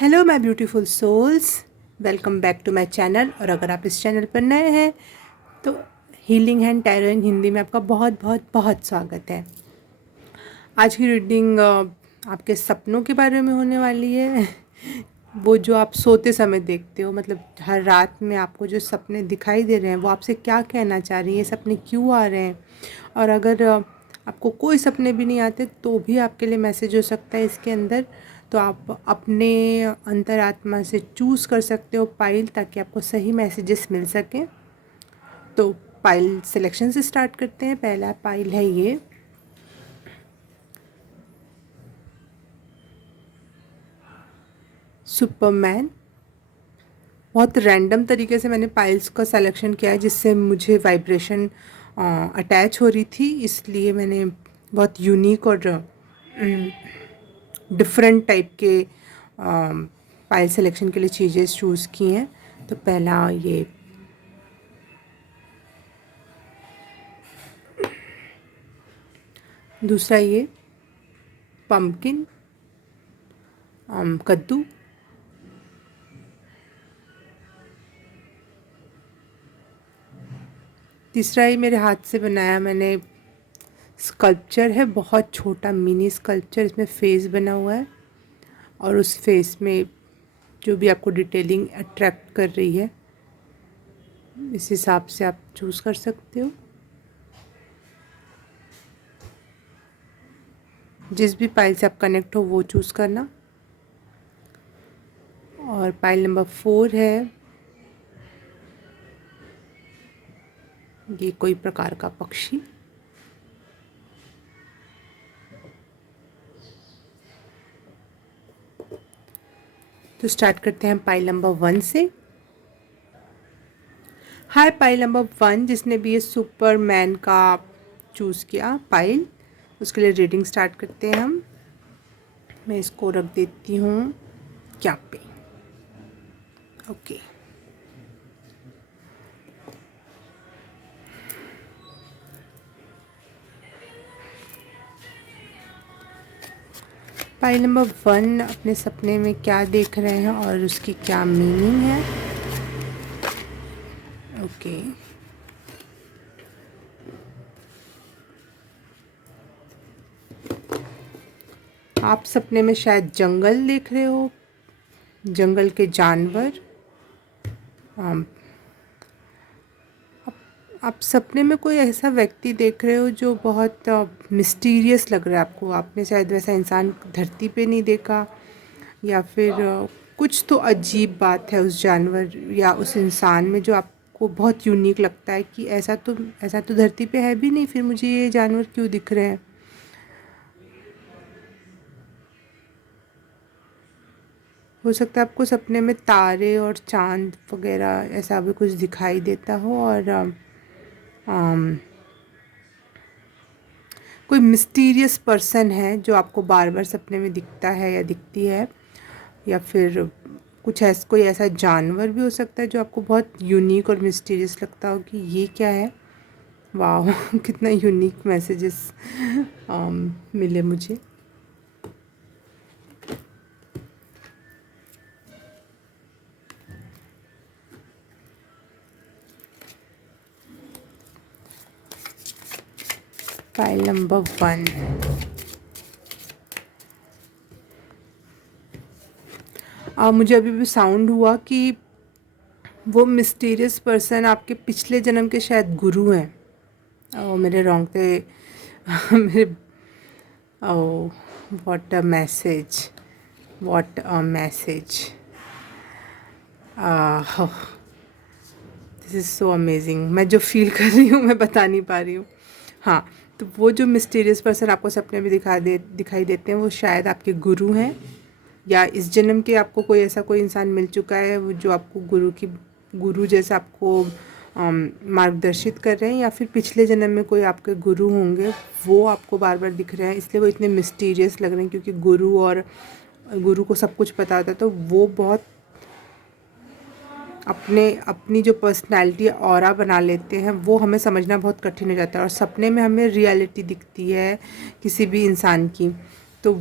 Hello my beautiful souls, welcome back to my channel. और अगर आप इस चैनल पर नए हैं तो healing and tarot in Hindi में आपका बहुत बहुत बहुत स्वागत है। आज की रीडिंग आपके सपनों के बारे में होने वाली है। वो जो आप सोते समय देखते हो, मतलब हर रात में आपको जो सपने दिखाई दे रहे हैं वो आपसे क्या कहना चाह रही है, सपने क्यों आ रहे हैं। और अगर आपको कोई सपने भी नहीं आते तो भी आपके लिए मैसेज हो सकता है इसके अंदर। तो आप अपने अंतरात्मा से चूज़ कर सकते हो पाइल, ताकि आपको सही मैसेजेस मिल सकें। तो पाइल सिलेक्शन से स्टार्ट करते हैं। पहला पाइल है ये सुपरमैन। बहुत रैंडम तरीके से मैंने पाइल्स का सिलेक्शन किया है, जिससे मुझे वाइब्रेशन अटैच हो रही थी, इसलिए मैंने बहुत यूनिक और डिफरेंट टाइप के पाइल सिलेक्शन के लिए चीज़ें चूज़ की हैं। तो पहला ये दूसरा ये पम्पकिन कद्दू, तीसरा ये मेरे हाथ से बनाया मैंने स्कल्पचर है, बहुत छोटा मिनी स्कल्पचर, इसमें फेस बना हुआ है और उस फेस में जो भी आपको डिटेलिंग अट्रैक्ट कर रही है इस हिसाब से आप चूज़ कर सकते हो। जिस भी पाइल से आप कनेक्ट हो वो चूज़ करना। और पाइल नंबर 4 है ये कोई प्रकार का पक्षी। तो स्टार्ट करते हैं पाइल नंबर 1 से। हाय पाइल नंबर 1, जिसने भी ये सुपरमैन का चूज़ किया पाइल, उसके लिए रीडिंग स्टार्ट करते हैं हम। मैं इसको रख देती हूँ यहाँ पे। ओके, पाइल नंबर 1 अपने सपने में क्या देख रहे हैं और उसकी क्या मीनिंग है। ओके, आप सपने में शायद जंगल देख रहे हो, जंगल के जानवर। आप सपने में कोई ऐसा व्यक्ति देख रहे हो जो बहुत मिस्टीरियस लग रहा है आपको। आपने शायद वैसा इंसान धरती पे नहीं देखा, या फिर कुछ तो अजीब बात है उस जानवर या उस इंसान में जो आपको बहुत यूनिक लगता है कि ऐसा तो धरती पे है भी नहीं, फिर मुझे ये जानवर क्यों दिख रहे हैं। हो सकता है आपको सपने में तारे और चांद वगैरह ऐसा भी कुछ दिखाई देता हो, और कोई मिस्टीरियस पर्सन है जो आपको बार बार सपने में दिखता है या दिखती है, या फिर कोई ऐसा जानवर भी हो सकता है जो आपको बहुत यूनिक और मिस्टीरियस लगता हो कि ये क्या है। वाह कितना यूनिक मैसेजेस मिले मुझे। फाइल नंबर 1, मुझे अभी भी साउंड हुआ कि वो मिस्टीरियस पर्सन आपके पिछले जन्म के शायद गुरु हैं। मेरे रोंगटे मेरे what a message, what a message, this is so amazing. मैं जो फील कर रही हूँ मैं बता नहीं पा रही हूँ। हाँ, तो वो जो मिस्टीरियस पर्सन आपको सपने में दिखाई देते हैं वो शायद आपके गुरु हैं, या इस जन्म के आपको कोई ऐसा कोई इंसान मिल चुका है वो जो आपको गुरु जैसा आपको मार्गदर्शित कर रहे हैं, या फिर पिछले जन्म में कोई आपके गुरु होंगे वो आपको बार बार दिख रहे हैं, इसलिए वो इतने मिस्टीरियस लग रहे हैं। क्योंकि गुरु को सब कुछ पता होता है, तो वो बहुत अपनी जो पर्सनैलिटी ऑरा बना लेते हैं, वो हमें समझना बहुत कठिन हो जाता है। और सपने में हमें रियलिटी दिखती है किसी भी इंसान की, तो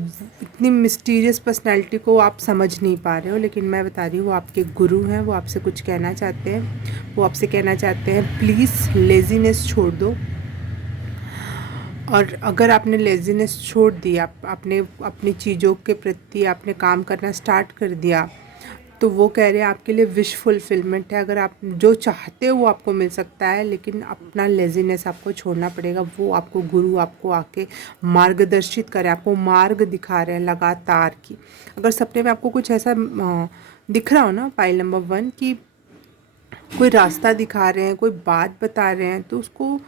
इतनी मिस्टीरियस पर्सनैलिटी को आप समझ नहीं पा रहे हो, लेकिन मैं बता रही हूँ वो आपके गुरु हैं, वो आपसे कुछ कहना चाहते हैं। वो आपसे कहना चाहते हैं प्लीज़ लेज़ीनेस छोड़ दो। और अगर आपने लेज़ीनेस छोड़ दी, आपने अपनी चीज़ों के प्रति आपने काम करना स्टार्ट कर दिया, तो वो कह रहे हैं आपके लिए विश फुलफिलमेंट है। अगर आप जो चाहते हो वो आपको मिल सकता है, लेकिन अपना लेज़ीनेस आपको छोड़ना पड़ेगा। वो आपको गुरु आपको आके मार्गदर्शित करे, आपको मार्ग दिखा रहे हैं लगातार की। अगर सपने में आपको कुछ ऐसा दिख रहा हो ना, पाइल नंबर 1, कि कोई रास्ता दिखा रहे हैं, कोई बात बता रहे हैं, तो उसको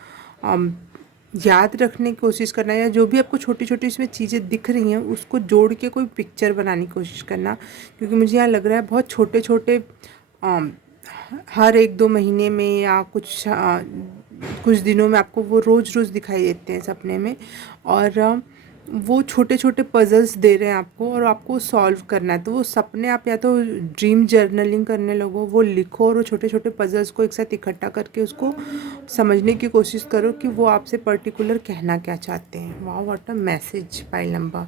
याद रखने की कोशिश करना, या जो भी आपको छोटी छोटी इसमें चीज़ें दिख रही हैं उसको जोड़ के कोई पिक्चर बनाने की कोशिश करना। क्योंकि मुझे यहाँ लग रहा है बहुत छोटे छोटे हर 1-2 महीने में या कुछ दिनों में आपको वो रोज़ रोज़ दिखाई देते हैं सपने में। और वो छोटे छोटे पज़ल्स दे रहे हैं आपको और आपको सॉल्व करना है। तो वो सपने आप या तो ड्रीम जर्नलिंग करने लगो, वो लिखो और वो छोटे छोटे पज़ल्स को एक साथ इकट्ठा करके उसको समझने की कोशिश करो कि वो आपसे पर्टिकुलर कहना क्या चाहते हैं। वाह, what a message. Pile number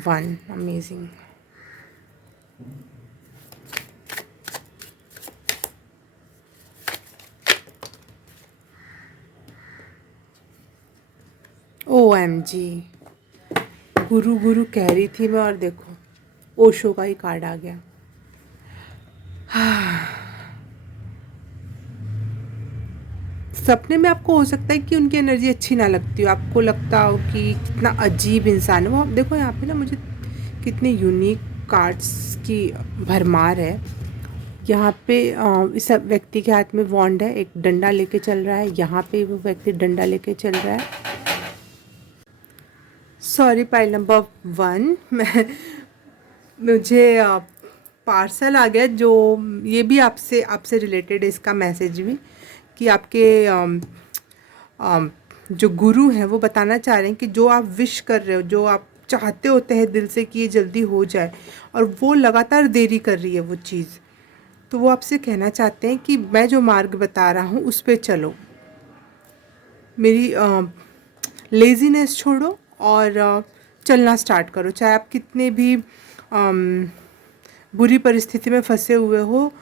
1, amazing. OMG, गुरु गुरु कह रही थी मैं, और देखो ओशो का ही कार्ड आ गया। सपने में आपको हो सकता है कि उनकी एनर्जी अच्छी ना लगती हो, आपको लगता हो कि कितना अजीब इंसान है वो। आप देखो यहाँ पे ना, मुझे कितने यूनिक कार्ड्स की भरमार है। यहाँ पे इस व्यक्ति के हाथ में वॉन्ड है, एक डंडा लेके चल रहा है। यहाँ पे वो व्यक्ति डंडा लेके चल रहा है। सॉरी पाइल नंबर 1, मुझे पार्सल आ गया, जो ये भी आपसे आपसे रिलेटेड है इसका मैसेज भी, कि आपके जो गुरु हैं वो बताना चाह रहे हैं कि जो आप विश कर रहे हो, जो आप चाहते होते हैं दिल से कि ये जल्दी हो जाए, और वो लगातार देरी कर रही है वो चीज़, तो वो आपसे कहना चाहते हैं कि मैं जो मार्ग बता रहा हूँ उस पर चलो। मेरी लेज़ीनेस छोड़ो और चलना स्टार्ट करो। चाहे आप कितने भी बुरी परिस्थिति में फंसे हुए हो,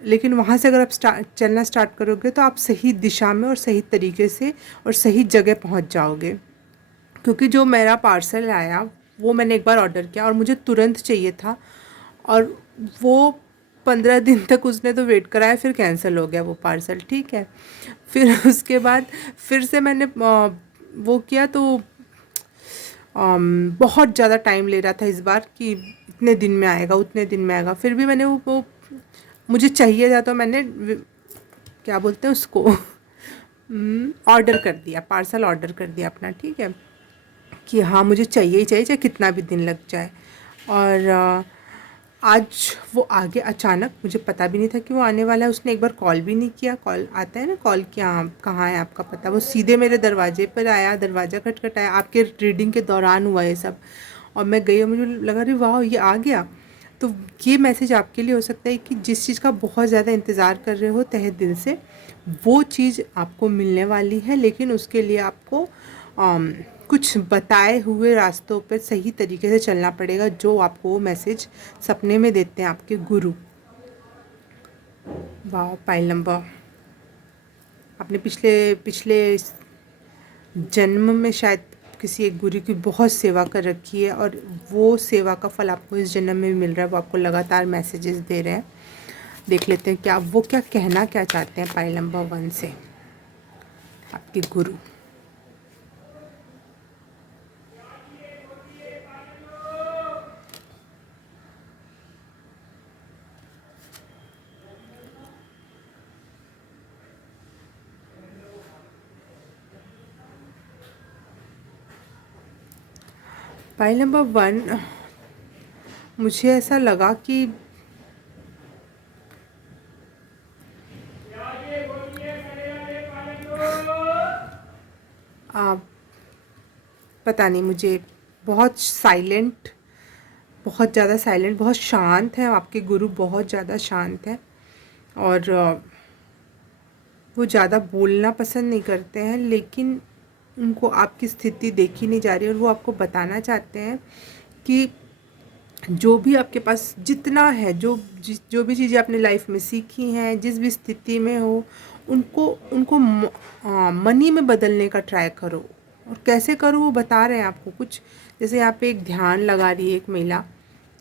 लेकिन वहाँ से अगर आप चलना स्टार्ट करोगे तो आप सही दिशा में और सही तरीके से और सही जगह पहुँच जाओगे। क्योंकि जो मेरा पार्सल आया वो मैंने एक बार ऑर्डर किया और मुझे तुरंत चाहिए था, और वो 15 दिन तक उसने तो वेट कराया, फिर कैंसिल हो गया वो पार्सल, ठीक है। फिर उसके बाद फिर से मैंने वो किया, तो बहुत ज़्यादा टाइम ले रहा था इस बार, कि इतने दिन में आएगा उतने दिन में आएगा। फिर भी मैंने वो मुझे चाहिए था, तो मैंने क्या बोलते हैं उसको ऑर्डर कर दिया, पार्सल ऑर्डर कर दिया अपना, ठीक है, कि हाँ मुझे चाहिए ही चाहिए, चाहे कितना भी दिन लग जाए। और आज वो आ गया अचानक, मुझे पता भी नहीं था कि वो आने वाला है। उसने एक बार कॉल भी नहीं किया, कॉल आता है ना, कॉल किया, कहाँ है आपका पता, वो सीधे मेरे दरवाजे पर आया, दरवाज़ा खटखटाया। आपके रीडिंग के दौरान हुआ ये सब, और मैं गई और मुझे लगा अरे वाह ये आ गया। तो ये मैसेज आपके लिए हो सकता है कि जिस चीज़ का बहुत ज़्यादा इंतज़ार कर रहे हो तहे दिल से, वो चीज़ आपको मिलने वाली है, लेकिन उसके लिए आपको कुछ बताए हुए रास्तों पर सही तरीके से चलना पड़ेगा, जो आपको वो मैसेज सपने में देते हैं आपके गुरु। वाह, पाइल नंबर, आपने पिछले पिछले जन्म में शायद किसी एक गुरु की बहुत सेवा कर रखी है, और वो सेवा का फल आपको इस जन्म में भी मिल रहा है। वो आपको लगातार मैसेजेस दे रहे हैं। देख लेते हैं क्या वो क्या कहना क्या चाहते हैं पाइल नंबर 1 से आपके गुरु। पाइल नंबर 1, मुझे ऐसा लगा कि आप पता नहीं, मुझे बहुत साइलेंट, बहुत ज़्यादा साइलेंट, बहुत शांत है आपके गुरु, बहुत ज़्यादा शांत है। और वो ज़्यादा बोलना पसंद नहीं करते हैं, लेकिन उनको आपकी स्थिति देखी नहीं जा रही, और वो आपको बताना चाहते हैं कि जो भी आपके पास जितना है, जो भी चीज़ें आपने लाइफ में सीखी हैं, जिस भी स्थिति में हो, उनको उनको मनी में बदलने का ट्राई करो। और कैसे करो वो बता रहे हैं आपको कुछ। जैसे यहाँ पे एक ध्यान लगा रही है एक महिला,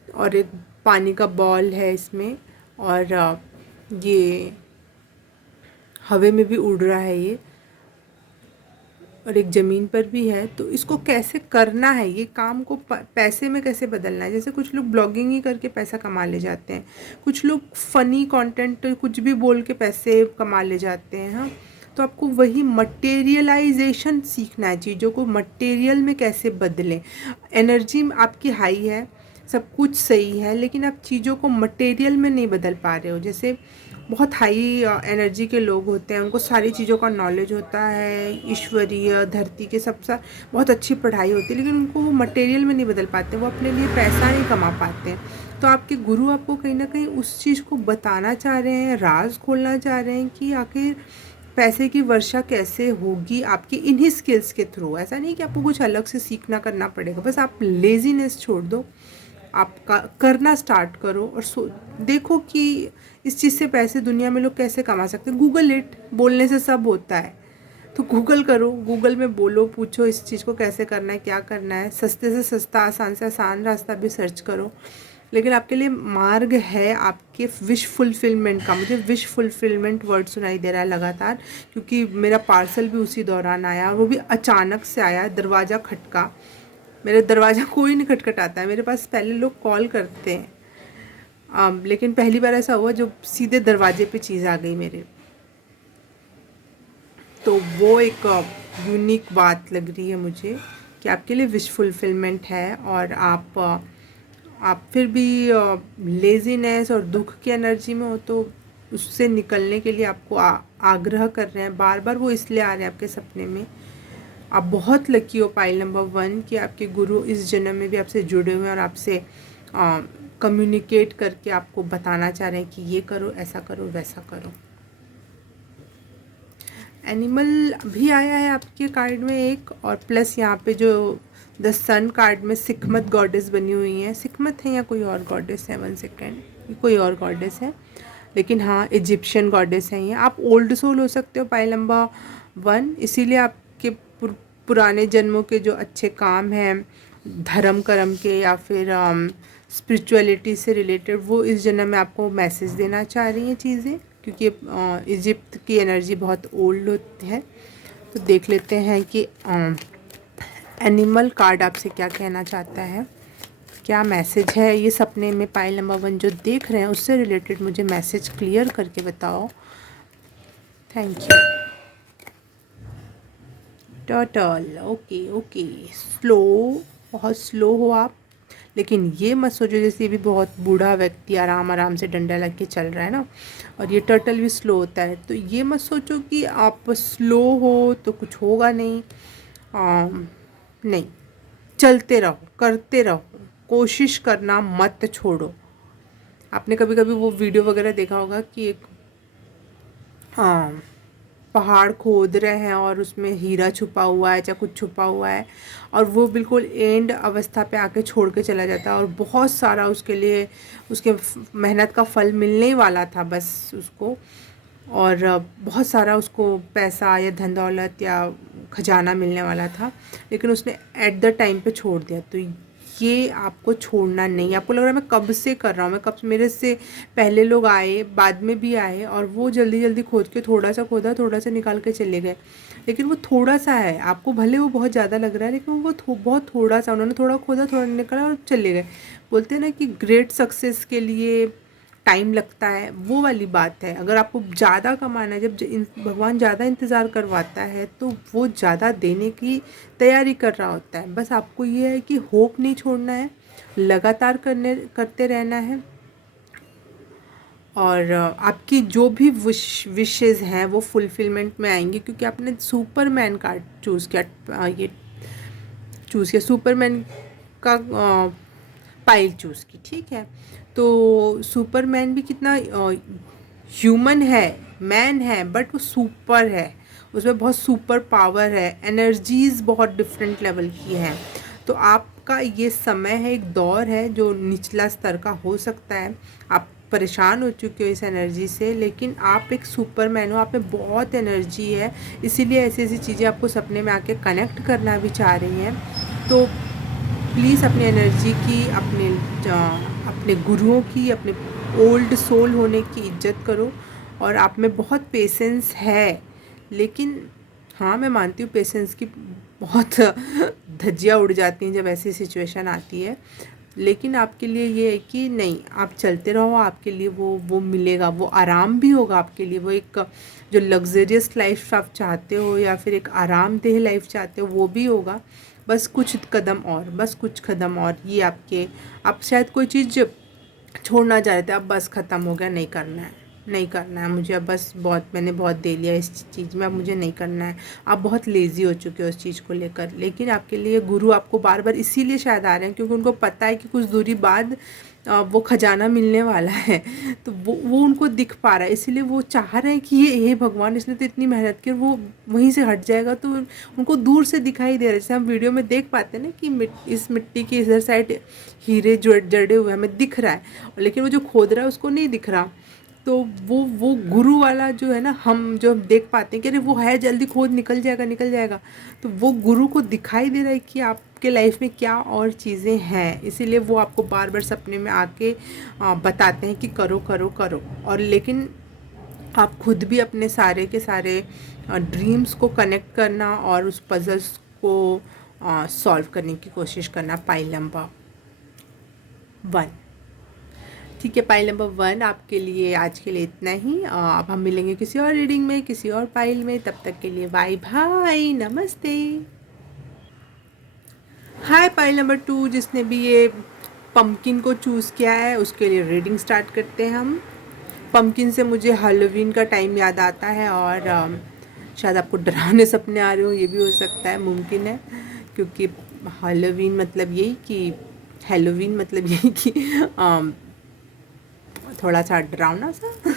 और एक पानी का बॉल है इसमें, और ये हवा में भी उड़ रहा है ये, और एक ज़मीन पर भी है। तो इसको कैसे करना है, ये काम को पैसे में कैसे बदलना है। जैसे कुछ लोग ब्लॉगिंग ही करके पैसा कमा ले जाते हैं, कुछ लोग फ़नी कंटेंट कुछ भी बोल के पैसे कमा ले जाते हैं। हाँ, तो आपको वही मटेरियलाइजेशन सीखना है, चीज़ों को मटेरियल में कैसे बदलें। एनर्जी आपकी हाई है, सब कुछ सही है, लेकिन आप चीज़ों को मटेरियल में नहीं बदल पा रहे हो। जैसे बहुत हाई एनर्जी के लोग होते हैं, उनको सारी चीज़ों का नॉलेज होता है, ईश्वरीय धरती के सब सा बहुत अच्छी पढ़ाई होती है, लेकिन उनको वो मटेरियल में नहीं बदल पाते, वो अपने लिए पैसा नहीं कमा पाते हैं। तो आपके गुरु आपको कहीं ना कहीं उस चीज़ को बताना चाह रहे हैं, राज खोलना चाह रहे हैं कि आखिर पैसे की वर्षा कैसे होगी आपकी इन्हीं स्किल्स के थ्रू। ऐसा नहीं कि आपको कुछ अलग से सीखना करना पड़ेगा, बस आप लेज़ीनेस छोड़ दो, आपका करना स्टार्ट करो, और देखो कि इस चीज़ से पैसे दुनिया में लोग कैसे कमा सकते हैं। गूगल इट, बोलने से सब होता है, तो गूगल करो, गूगल में बोलो, पूछो इस चीज़ को कैसे करना है, क्या करना है। सस्ते से सस्ता, आसान से आसान रास्ता भी सर्च करो, लेकिन आपके लिए मार्ग है आपके विश फुलफिलमेंट का। मुझे विश फुलफिलमेंट वर्ड सुनाई दे रहा है लगातार, क्योंकि मेरा पार्सल भी उसी दौरान आया, और वो भी अचानक से आया। दरवाज़ा खटका, मेरे दरवाज़ा कोई नहीं खटखटाता है, मेरे पास पहले लोग कॉल करते हैं, लेकिन पहली बार ऐसा हुआ जो सीधे दरवाजे पे चीज़ आ गई मेरे। तो वो एक यूनिक बात लग रही है मुझे कि आपके लिए विश फुलफिलमेंट है, और आप फिर भी लेज़ीनेस और दुख की एनर्जी में हो, तो उससे निकलने के लिए आपको आग्रह कर रहे हैं बार बार। वो इसलिए आ रहे हैं आपके सपने में। आप बहुत लकी हो पाइल नंबर 1 कि आपके गुरु इस जन्म में भी आपसे जुड़े हुए हैं, और आपसे कम्युनिकेट करके आपको बताना चाह रहे हैं कि ये करो, ऐसा करो, वैसा करो। एनिमल भी आया है आपके कार्ड में एक, और प्लस यहाँ पे जो द सन कार्ड में सिकमत गॉडेस बनी हुई है। सिकमत है या कोई और गॉडेस है, 1 सेकेंड, ये कोई और गॉडेस है, लेकिन हाँ इजिप्शियन गॉडेस हैं ये। आप ओल्ड सोल हो सकते हो पाइल नंबर 1, इसीलिए आपके पुराने जन्मों के जो अच्छे काम हैं, धर्म कर्म के या फिर स्पिरिचुअलिटी से रिलेटेड, वो इस जन्म में आपको मैसेज देना चाह रही हैं चीज़ें, क्योंकि इजिप्ट की एनर्जी बहुत ओल्ड होती है। तो देख लेते हैं कि एनिमल कार्ड आपसे क्या कहना चाहता है, क्या मैसेज है ये सपने में। पाइल नंबर 1 जो देख रहे हैं उससे रिलेटेड मुझे मैसेज क्लियर करके बताओ। Thank you. Turtle, okay okay, slow, बहुत स्लो हो आप, लेकिन ये मत सोचो जैसे ये भी बहुत बूढ़ा व्यक्ति आराम आराम से डंडा लग के चल रहा है ना, और ये टर्टल भी स्लो होता है। तो ये मत सोचो कि आप स्लो हो तो कुछ होगा नहीं, नहीं, चलते रहो, करते रहो, कोशिश करना मत छोड़ो। आपने कभी कभी वो वीडियो वगैरह देखा होगा कि एक पहाड़ खोद रहे हैं और उसमें हीरा छुपा हुआ है, चाहे कुछ छुपा हुआ है, और वो बिल्कुल एंड अवस्था पे आके छोड़ के चला जाता है, और बहुत सारा उसके लिए उसके मेहनत का फल मिलने ही वाला था बस उसको, और बहुत सारा उसको पैसा या धन दौलत या खजाना मिलने वाला था, लेकिन उसने एट द टाइम पे छोड़ दिया। तो ये आपको छोड़ना नहीं। आपको लग रहा है मैं कब से कर रहा हूँ, मैं कब से, मेरे से पहले लोग आए, बाद में भी आए, और वो जल्दी जल्दी खोद के थोड़ा सा खोदा, थोड़ा सा निकाल के चले गए, लेकिन वो थोड़ा सा है। आपको भले वो बहुत ज़्यादा लग रहा है, लेकिन वो बहुत थोड़ा सा, उन्होंने थोड़ा खोदा, थोड़ा निकाला और चले गए। बोलते हैं ना कि ग्रेट सक्सेस के लिए टाइम लगता है, वो वाली बात है। अगर आपको ज़्यादा कमाना है, जब भगवान ज़्यादा इंतज़ार करवाता है तो वो ज़्यादा देने की तैयारी कर रहा होता है। बस आपको ये है कि होप नहीं छोड़ना है, लगातार करते रहना है, और आपकी जो भी विशेज़ हैं वो फुलफिलमेंट में आएंगी, क्योंकि आपने सुपरमैन कार्ड चूज़ किया, ये चूज़ किया, सुपरमैन का पाइल चूज़ की, ठीक है। तो सुपरमैन भी कितना ह्यूमन है, मैन है, बट वो सुपर है, उसमें बहुत सुपर पावर है, एनर्जीज़ बहुत डिफरेंट लेवल की हैं। तो आपका ये समय है, एक दौर है जो निचला स्तर का हो सकता है, आप परेशान हो चुके हो इस एनर्जी से, लेकिन आप एक सुपरमैन हो, आप में बहुत एनर्जी है, इसीलिए ऐसी ऐसी चीज़ें आपको सपने में आके कनेक्ट करना भी चाह रही हैं। तो प्लीज़ अपनी एनर्जी की, अपने गुरुओं की, अपने ओल्ड सोल होने की इज्जत करो। और आप में बहुत पेशेंस है, लेकिन हाँ, मैं मानती हूँ पेशेंस की बहुत धज्जियाँ उड़ जाती हैं जब ऐसी सिचुएशन आती है, लेकिन आपके लिए ये है कि नहीं, आप चलते रहो, आपके लिए वो मिलेगा, वो आराम भी होगा आपके लिए, वो एक जो लग्जरियस लाइफ आप चाहते हो या फिर एक आरामदेह लाइफ चाहते हो वो भी होगा। बस कुछ कदम और, बस कुछ कदम और, ये आपके, आप शायद कोई चीज़ छोड़ना चाह रहे थे, अब बस ख़त्म हो गया, नहीं करना है, नहीं करना है मुझे, अब बस बहुत, मैंने बहुत दे लिया इस चीज़ में, अब मुझे नहीं करना है, आप बहुत लेज़ी हो चुके हो उस चीज़ को लेकर। लेकिन आपके लिए गुरु आपको बार बार इसीलिए शायद आ रहे हैं क्योंकि उनको पता है कि कुछ दूरी बाद वो खजाना मिलने वाला है, तो वो उनको दिख पा रहा है, इसीलिए वो चाह रहे हैं कि ये भगवान, इसने तो इतनी मेहनत की, वो वहीं से हट जाएगा तो उनको दूर से दिखाई दे रहा है। जैसे हम वीडियो में देख पाते हैं ना कि इस मिट्टी की इधर साइड हीरे जड़े हुए हमें दिख रहा है, लेकिन वो जो खोद रहा है उसको नहीं दिख रहा। तो वो गुरु वाला जो है ना, हम जो देख पाते हैं कि अरे वो है, जल्दी खोद, निकल जाएगा निकल जाएगा, तो वो गुरु को दिखाई दे रहा है कि आपके लाइफ में क्या और चीज़ें हैं, इसीलिए वो आपको बार बार सपने में आके बताते हैं कि करो करो करो। और लेकिन आप खुद भी अपने सारे के सारे ड्रीम्स को कनेक्ट करना और उस पजल्स को सॉल्व करने की कोशिश करना। पाइल नंबर 1, ठीक है, पाइल नंबर 1 आपके लिए आज के लिए इतना ही। अब हम मिलेंगे किसी और रीडिंग में, किसी और पाइल में, तब तक के लिए बाय बाय, नमस्ते। हाय पाइल नंबर 2, जिसने भी ये पम्पकिन को चूज़ किया है उसके लिए रीडिंग स्टार्ट करते हैं हम। पम्पकिन से मुझे हैलोवीन का टाइम याद आता है, और शायद आपको डरावने सपने आ रहे हो, ये भी हो सकता है, मुमकिन है, क्योंकि हैलोवीन मतलब यही कि हैलोवीन मतलब यही कि थोड़ा सा डरावना सा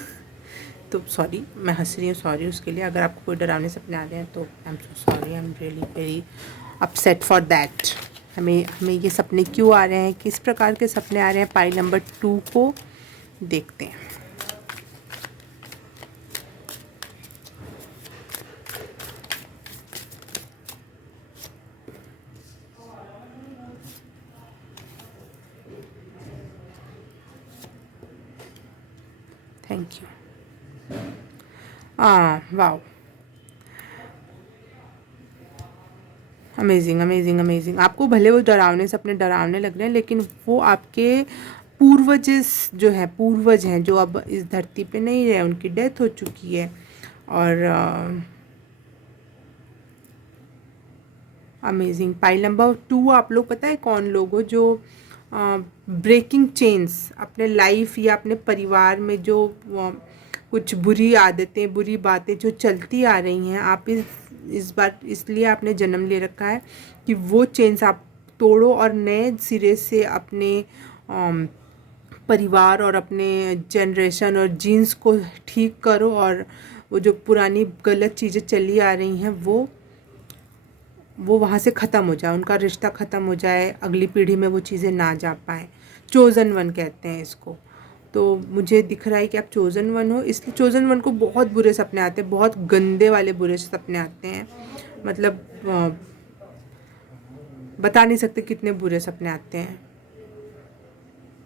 तो सॉरी, मैं हंस रही हूँ, सॉरी उसके लिए। अगर आपको कोई डरावने सपने आ रहे हैं तो I am so sorry, I am really very upset for that. हमें हमें ये सपने क्यों आ रहे हैं, किस प्रकार के सपने आ रहे हैं, पाइल नंबर 2 को देखते हैं। Thank you. Wow, amazing amazing amazing. आपको भले वो डरावने सपने डरावने लग रहे हैं, लेकिन वो आपके जो पूर्वज हैं जो अब इस धरती पे नहीं रहे, उनकी डेथ हो चुकी है। और अमेजिंग। पाइल नंबर 2 आप लोग पता है कौन लोग हो, जो ब्रेकिंग चेन्स अपने लाइफ या अपने परिवार में जो कुछ बुरी आदतें, बुरी बातें जो चलती आ रही हैं, आप इस बार इसलिए आपने जन्म ले रखा है कि वो चेन्स आप तोड़ो और नए सिरे से अपने परिवार और अपने जनरेशन और जीन्स को ठीक करो, और वो जो पुरानी गलत चीज़ें चली आ रही हैं वो वहाँ से ख़त्म हो जाए, उनका रिश्ता ख़त्म हो जाए, अगली पीढ़ी में वो चीज़ें ना जा पाएँ। चोज़न वन कहते हैं इसको। तो मुझे दिख रहा है कि आप चोज़न वन हो, इसलिए चोज़न वन को बहुत बुरे सपने आते हैं, बहुत गंदे वाले बुरे सपने आते हैं, मतलब बता नहीं सकते कितने बुरे सपने आते हैं।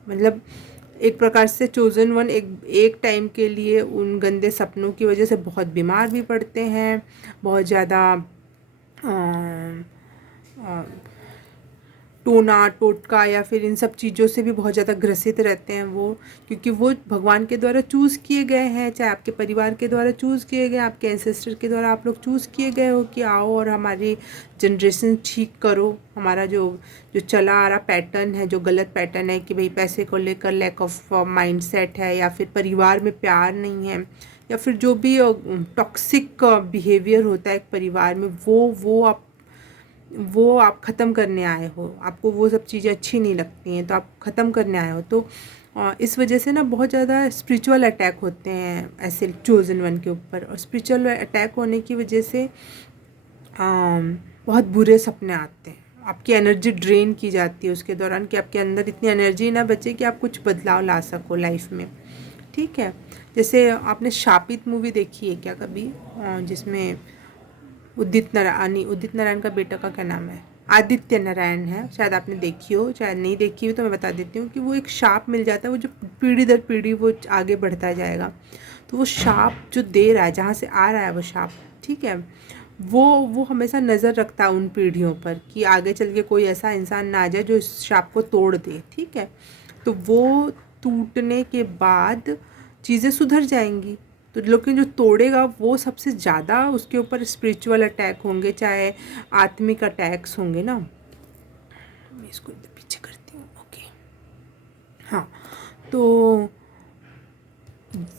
मतलब एक प्रकार से चोज़न वन एक टाइम के लिए उन गंदे सपनों की वजह से बहुत बीमार भी पड़ते हैं, बहुत ज़्यादा टोना टोटका या फिर इन सब चीज़ों से भी बहुत ज़्यादा ग्रसित रहते हैं वो, क्योंकि वो भगवान के द्वारा चूज़ किए गए हैं, चाहे आपके परिवार के द्वारा चूज़ किए गए, आपके एंसेस्टर के द्वारा आप लोग चूज़ किए गए हो कि आओ और हमारी जनरेशन ठीक करो, हमारा जो जो चला आ रहा पैटर्न है, जो गलत पैटर्न है कि भाई पैसे को लेकर लैक ऑफ माइंडसेट है, या फिर परिवार में प्यार नहीं है, या फिर जो भी टॉक्सिक बिहेवियर होता है एक परिवार में, वो आप ख़त्म करने आए हो, आपको वो सब चीज़ें अच्छी नहीं लगती हैं तो आप ख़त्म करने आए हो। तो इस वजह से ना बहुत ज़्यादा स्पिरिचुअल अटैक होते हैं ऐसे चोज़न वन के ऊपर, और स्पिरिचुअल अटैक होने की वजह से बहुत बुरे सपने आते हैं, आपकी एनर्जी ड्रेन की जाती है उसके दौरान, कि आपके अंदर इतनी एनर्जी ना बचे कि आप कुछ बदलाव ला सको लाइफ में। ठीक है, जैसे आपने शापित मूवी देखी है क्या कभी, जिसमें उदित नारायण का बेटा का क्या नाम है, आदित्य नारायण है, शायद आपने देखी हो, शायद नहीं देखी हो तो मैं बता देती हूँ कि वो एक शाप मिल जाता है, वो जो पीढ़ी दर पीढ़ी वो आगे बढ़ता जाएगा। तो वो शाप जो दे रहा है, जहाँ से आ रहा है वो शाप, ठीक है, वो हमेशा नज़र रखता है उन पीढ़ियों पर कि आगे चल के कोई ऐसा इंसान ना आ जाए जो इस शाप को तोड़ दे। ठीक है, तो वो टूटने के बाद चीज़ें सुधर जाएंगी। तो लेकिन जो तोड़ेगा वो सबसे ज़्यादा उसके ऊपर स्पिरिचुअल अटैक होंगे, चाहे आत्मिक अटैक्स होंगे ना। मैं इसको इधर पीछे करती हूँ, ओके। हाँ, तो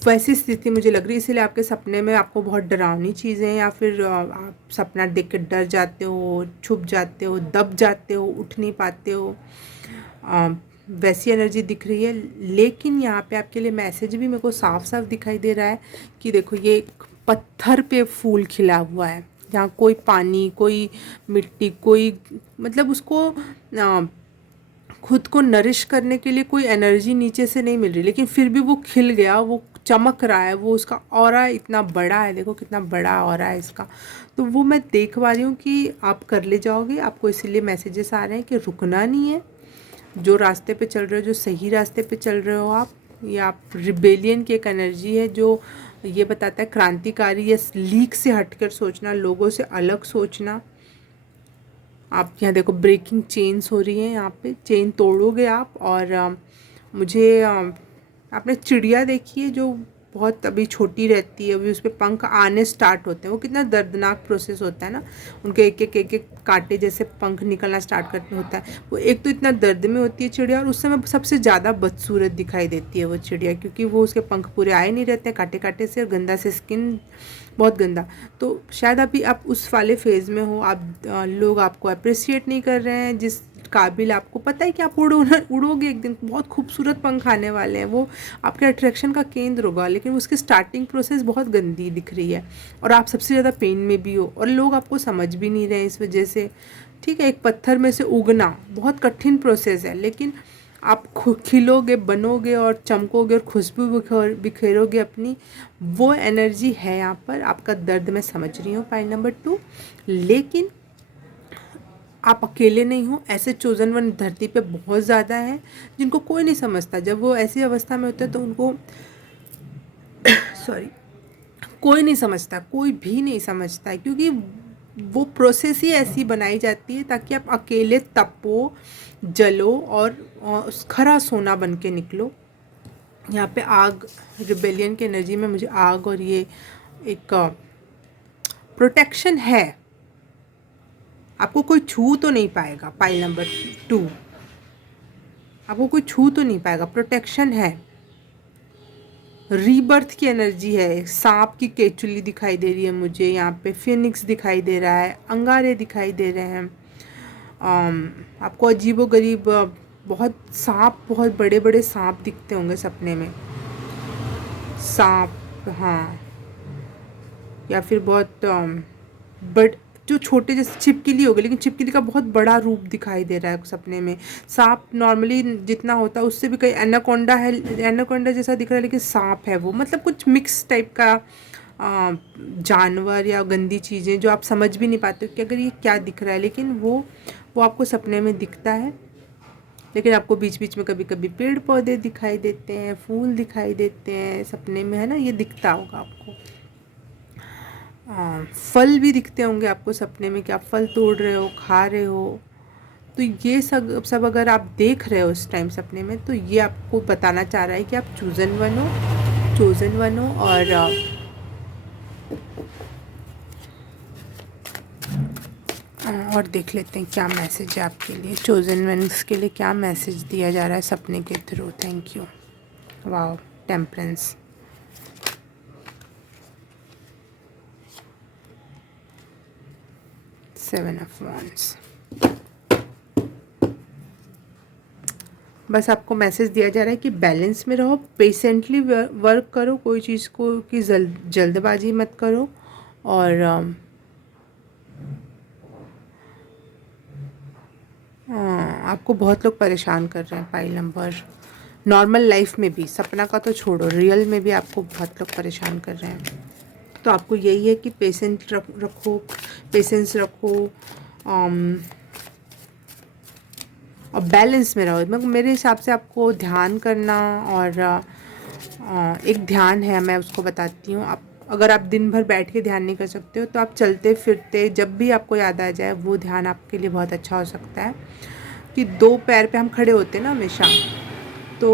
वैसी स्थिति मुझे लग रही है, इसीलिए आपके सपने में आपको बहुत डरावनी चीज़ें, या फिर आप सपना देख के डर जाते हो, छुप जाते हो, दब जाते हो, उठ नहीं पाते हो, वैसी एनर्जी दिख रही है। लेकिन यहाँ पे आपके लिए मैसेज भी मेरे को साफ साफ दिखाई दे रहा है कि देखो, ये एक पत्थर पे फूल खिला हुआ है, जहाँ कोई पानी, कोई मिट्टी, कोई मतलब उसको खुद को नरिश करने के लिए कोई एनर्जी नीचे से नहीं मिल रही, लेकिन फिर भी वो खिल गया, वो चमक रहा है, वो उसका ऑरा इतना बड़ा है, देखो कितना बड़ा ऑरा है इसका। तो वो मैं देख पा रही हूँ कि आप कर ले जाओगे, आपको इसीलिए मैसेजेस आ रहे हैं कि रुकना नहीं है, जो रास्ते पे चल रहे हो, जो सही रास्ते पे चल रहे हो आप, ये आप रिबेलियन की एक एनर्जी है जो ये बताता है क्रांतिकारी या लीक से हटकर सोचना, लोगों से अलग सोचना। आप यहाँ देखो ब्रेकिंग चेन्स हो रही हैं, यहाँ पे चेन तोड़ोगे आप। और मुझे आपने चिड़िया देखी है जो बहुत अभी छोटी रहती है, अभी उस पर पंख आने स्टार्ट होते हैं, वो कितना दर्दनाक प्रोसेस होता है ना, उनके एक कांटे जैसे पंख निकलना स्टार्ट करते होता है, वो एक तो इतना दर्द में होती है चिड़िया, और उस समय सबसे ज़्यादा बदसूरत दिखाई देती है वो चिड़िया, क्योंकि वो उसके पंख पूरे आए नहीं रहते हैं, कांटे कांटे से, और गंदा से स्किन, बहुत गंदा। तो शायद अभी आप उस वाले फेज़ में हो, आप लोग आपको अप्रिसिएट नहीं कर रहे हैं, जिस काबिल आपको पता है कि आप उड़ोगे एक दिन, बहुत खूबसूरत पंख आने वाले हैं, वो आपके अट्रैक्शन का केंद्र होगा, लेकिन उसकी स्टार्टिंग प्रोसेस बहुत गंदी दिख रही है, और आप सबसे ज़्यादा पेन में भी हो, और लोग आपको समझ भी नहीं रहे इस वजह से। ठीक है, एक पत्थर में से उगना बहुत कठिन प्रोसेस है, लेकिन आप खिलोगे, बनोगे और चमकोगे, और खुशबू बिखेरोगे अपनी, वो एनर्जी है यहाँ पर। आपका दर्द मैं समझ रही हूँ, पॉइंट नंबर 2। लेकिन आप अकेले नहीं हो, ऐसे चोज़न वन धरती पे बहुत ज़्यादा है जिनको कोई नहीं समझता। जब वो ऐसी अवस्था में होते हैं तो उनको सॉरी, कोई नहीं समझता, कोई भी नहीं समझता है, क्योंकि वो प्रोसेस ही ऐसी बनाई जाती है ताकि आप अकेले तपो, जलो, और खरा सोना बन के निकलो। यहाँ पे आग, रिबेलियन की एनर्जी में मुझे आग और ये एक प्रोटेक्शन है, आपको कोई छू तो नहीं पाएगा। पाइल नंबर 2, आपको कोई छू तो नहीं पाएगा, प्रोटेक्शन है। रीबर्थ की एनर्जी है, सांप की केचुली दिखाई दे रही है मुझे यहाँ पे, फिनिक्स दिखाई दे रहा है, अंगारे दिखाई दे रहे हैं। आपको अजीबोगरीब बहुत सांप, बहुत बड़े बड़े सांप दिखते होंगे सपने में, सांप, हाँ, या फिर बहुत बट जो छोटे जैसे छिपकली हो गई, लेकिन छिपकली का बहुत बड़ा रूप दिखाई दे रहा है सपने में। सांप नॉर्मली जितना होता है उससे भी कई, एनाकोंडा है, एनाकोंडा जैसा दिख रहा है लेकिन सांप है वो, मतलब कुछ मिक्स टाइप का जानवर या गंदी चीज़ें जो आप समझ भी नहीं पाते कि अगर ये क्या दिख रहा है, लेकिन वो आपको सपने में दिखता है। लेकिन आपको बीच बीच में कभी कभी पेड़ पौधे दिखाई देते हैं, फूल दिखाई देते हैं सपने में, है ना, ये दिखता होगा आपको। फल भी दिखते होंगे आपको सपने में कि आप फल तोड़ रहे हो, खा रहे हो। तो ये सब अगर आप देख रहे हो उस टाइम सपने में, तो ये आपको बताना चाह रहा है कि आप चोज़न वन हो, चोज़न वन हो। और देख लेते हैं क्या मैसेज है आपके लिए, चोज़न वंस के लिए क्या मैसेज दिया जा रहा है सपने के through. Thank you. Wow, temperance, 7 of wands. बस आपको मैसेज दिया जा रहा है कि बैलेंस में रहो, पेशेंटली वर्क करो, कोई चीज़ को कि जल्दबाजी मत करो। और आपको बहुत लोग परेशान कर रहे हैं पाइल नंबर, नॉर्मल लाइफ में भी, सपना का तो छोड़ो, रियल में भी आपको बहुत लोग परेशान कर रहे हैं। तो आपको यही है कि रखो, पेशेंस रखो, और बैलेंस में रहो। मतलब मेरे हिसाब से आपको ध्यान करना, और एक ध्यान है, मैं उसको बताती हूँ। आप अगर आप दिन भर बैठ के ध्यान नहीं कर सकते हो तो आप चलते फिरते जब भी आपको याद आ जाए वो ध्यान आपके लिए बहुत अच्छा हो सकता है। कि 2 पैर पे हम खड़े होते हैं ना हमेशा, तो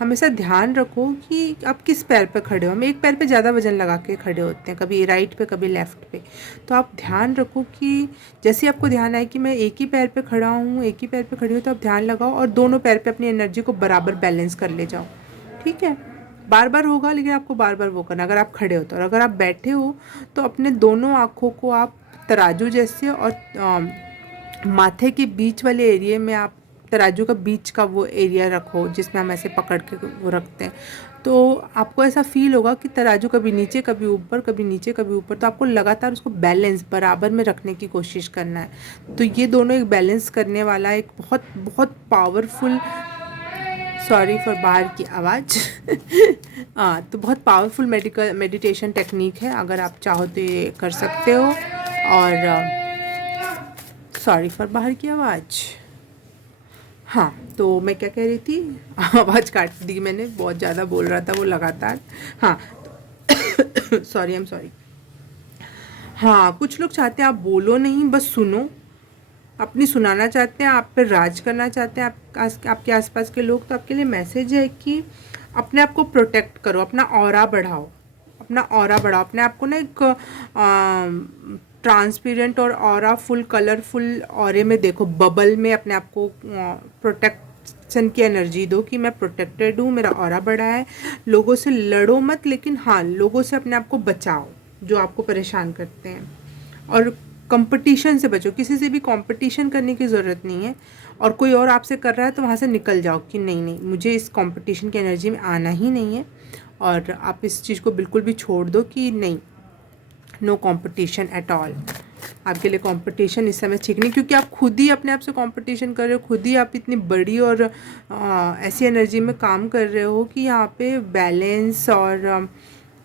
हमेशा ध्यान रखो कि आप किस पैर पे खड़े हो। हम एक पैर पे ज़्यादा वज़न लगा के खड़े होते हैं, कभी राइट पे कभी लेफ़्ट पे। तो आप ध्यान रखो कि जैसे आपको ध्यान आए कि मैं एक ही पैर पे खड़ा हूँ, एक ही पैर पे खड़ी हूँ, तो आप ध्यान लगाओ और दोनों पैर पे अपनी एनर्जी को बराबर बैलेंस कर ले जाओ। ठीक है? बार-बार होगा, लेकिन आपको बार-बार वो करना, अगर आप खड़े हो तो। और अगर आप बैठे हो तो अपने दोनों आँखों को आप तराजू जैसे, और माथे के बीच वाले एरिया में आप तराजू का बीच का वो एरिया रखो जिसमें हम ऐसे पकड़ के वो रखते हैं। तो आपको ऐसा फील होगा कि तराजू कभी नीचे कभी ऊपर, कभी नीचे कभी ऊपर। तो आपको लगातार उसको बैलेंस बराबर में रखने की कोशिश करना है। तो ये दोनों एक बैलेंस करने वाला एक बहुत बहुत पावरफुल, सॉरी फॉर बाहर की आवाज़ हाँ, तो बहुत पावरफुल मेडिटेशन टेक्निक है। अगर आप चाहो तो ये कर सकते हो। और सॉरी फॉर बाहर की आवाज़। हाँ, तो मैं क्या कह रही थी आवाज़ काट दी मैंने, बहुत ज़्यादा बोल रहा था वो लगातार। हाँ सॉरी, आई एम सॉरी। हाँ, कुछ लोग चाहते हैं आप बोलो नहीं, बस सुनो। अपनी सुनाना चाहते हैं, आप पे राज करना चाहते हैं आपके आसपास के लोग। तो आपके लिए मैसेज है कि अपने आप को प्रोटेक्ट करो, अपना ऑरा बढ़ाओ, अपना ऑरा बढ़ाओ। अपने आप को ना एक ट्रांसपेरेंट और ऑरा फुल कलरफुल ऑरे में देखो, बबल में अपने आप को प्रोटेक्शन की एनर्जी दो कि मैं प्रोटेक्टेड हूँ, मेरा ऑरा बढ़ा है। लोगों से लड़ो मत, लेकिन हाँ, लोगों से अपने आप को बचाओ जो आपको परेशान करते हैं। और कंपटीशन से बचो, किसी से भी कंपटीशन करने की ज़रूरत नहीं है। और कोई और आपसे कर रहा है तो वहाँ से निकल जाओ कि नहीं नहीं, मुझे इस कंपटीशन की एनर्जी में आना ही नहीं है। और आप इस चीज़ को बिल्कुल भी छोड़ दो कि नहीं, नो कंपटीशन एट ऑल। आपके लिए कंपटीशन इस समय ठीक नहीं, क्योंकि आप खुद ही अपने आप से कंपटीशन कर रहे हो। खुद ही आप इतनी बड़ी और ऐसी एनर्जी में काम कर रहे हो कि यहाँ पे बैलेंस और